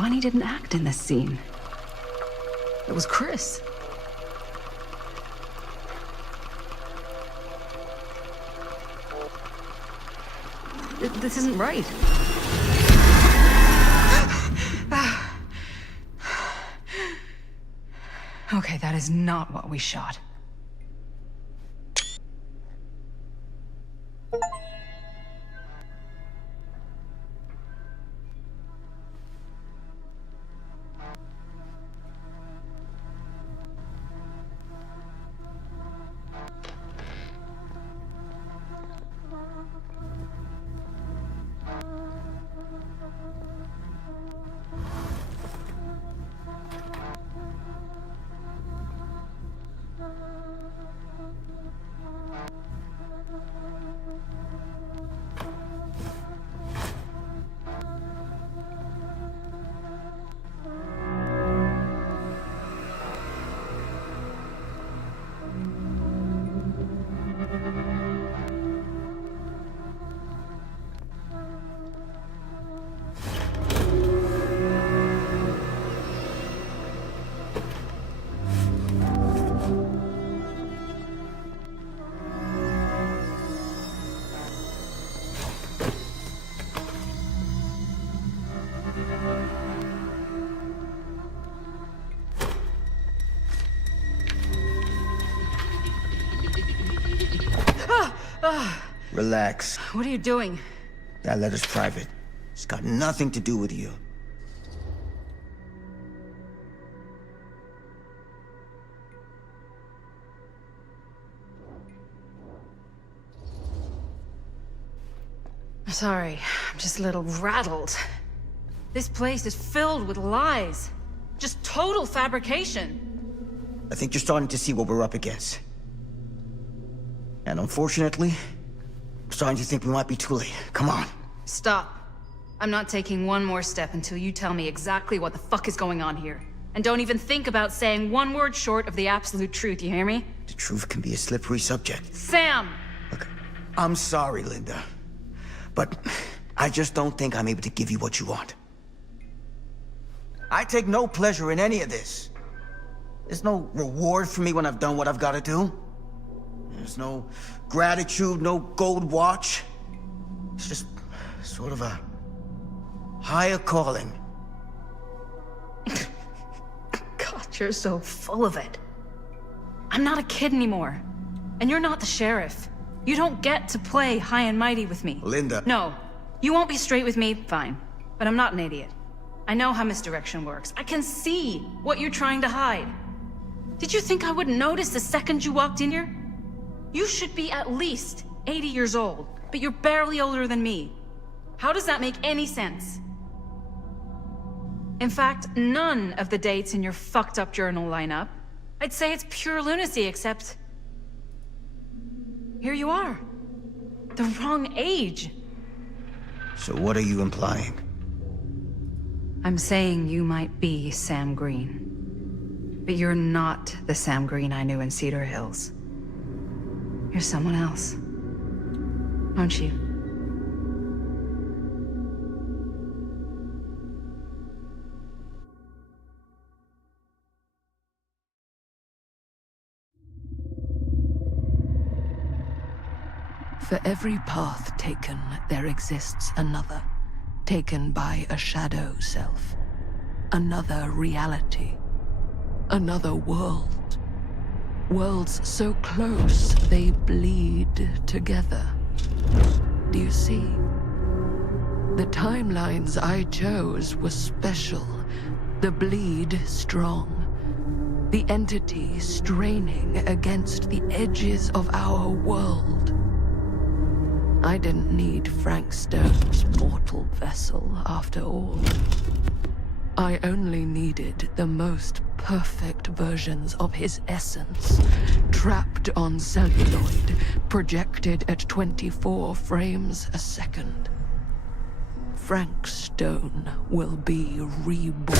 Bonnie didn't act in this scene. It was Chris. This isn't right. Okay, that is not what we shot. Relax. What are you doing? That letter's private. It's got nothing to do with you. Sorry, I'm just a little rattled. This place is filled with lies. Just total fabrication. I think you're starting to see what we're up against. And unfortunately, I'm starting to think we might be too late. Come on. Stop. I'm not taking one more step until you tell me exactly what the fuck is going on here. And don't even think about saying one word short of the absolute truth, you hear me? The truth can be a slippery subject. Sam! Look, I'm sorry, Linda. But I just don't think I'm able to give you what you want. I take no pleasure in any of this. There's no reward for me when I've done what I've got to do. There's no gratitude, no gold watch. It's just sort of a higher calling. God, you're so full of it. I'm not a kid anymore. And you're not the sheriff. You don't get to play high and mighty with me. Linda. No. You won't be straight with me, fine. But I'm not an idiot. I know how misdirection works. I can see what you're trying to hide. Did you think I wouldn't notice the second you walked in here? You should be at least 80 years old, but you're barely older than me. How does that make any sense? In fact, none of the dates in your fucked up journal line up. I'd say it's pure lunacy, except... here you are. The wrong age. So what are you implying? I'm saying you might be Sam Green. But you're not the Sam Green I knew in Cedar Hills. You're someone else. Aren't you? For every path taken, there exists another, taken by a shadow self. Another reality. Another world. Worlds so close, they bleed together. Do you see? The timelines I chose were special. The bleed strong. The entity straining against the edges of our world. I didn't need Frank Stone's mortal vessel, after all. I only needed the most perfect versions of his essence, trapped on celluloid, projected at 24 frames a second. Frank Stone will be reborn.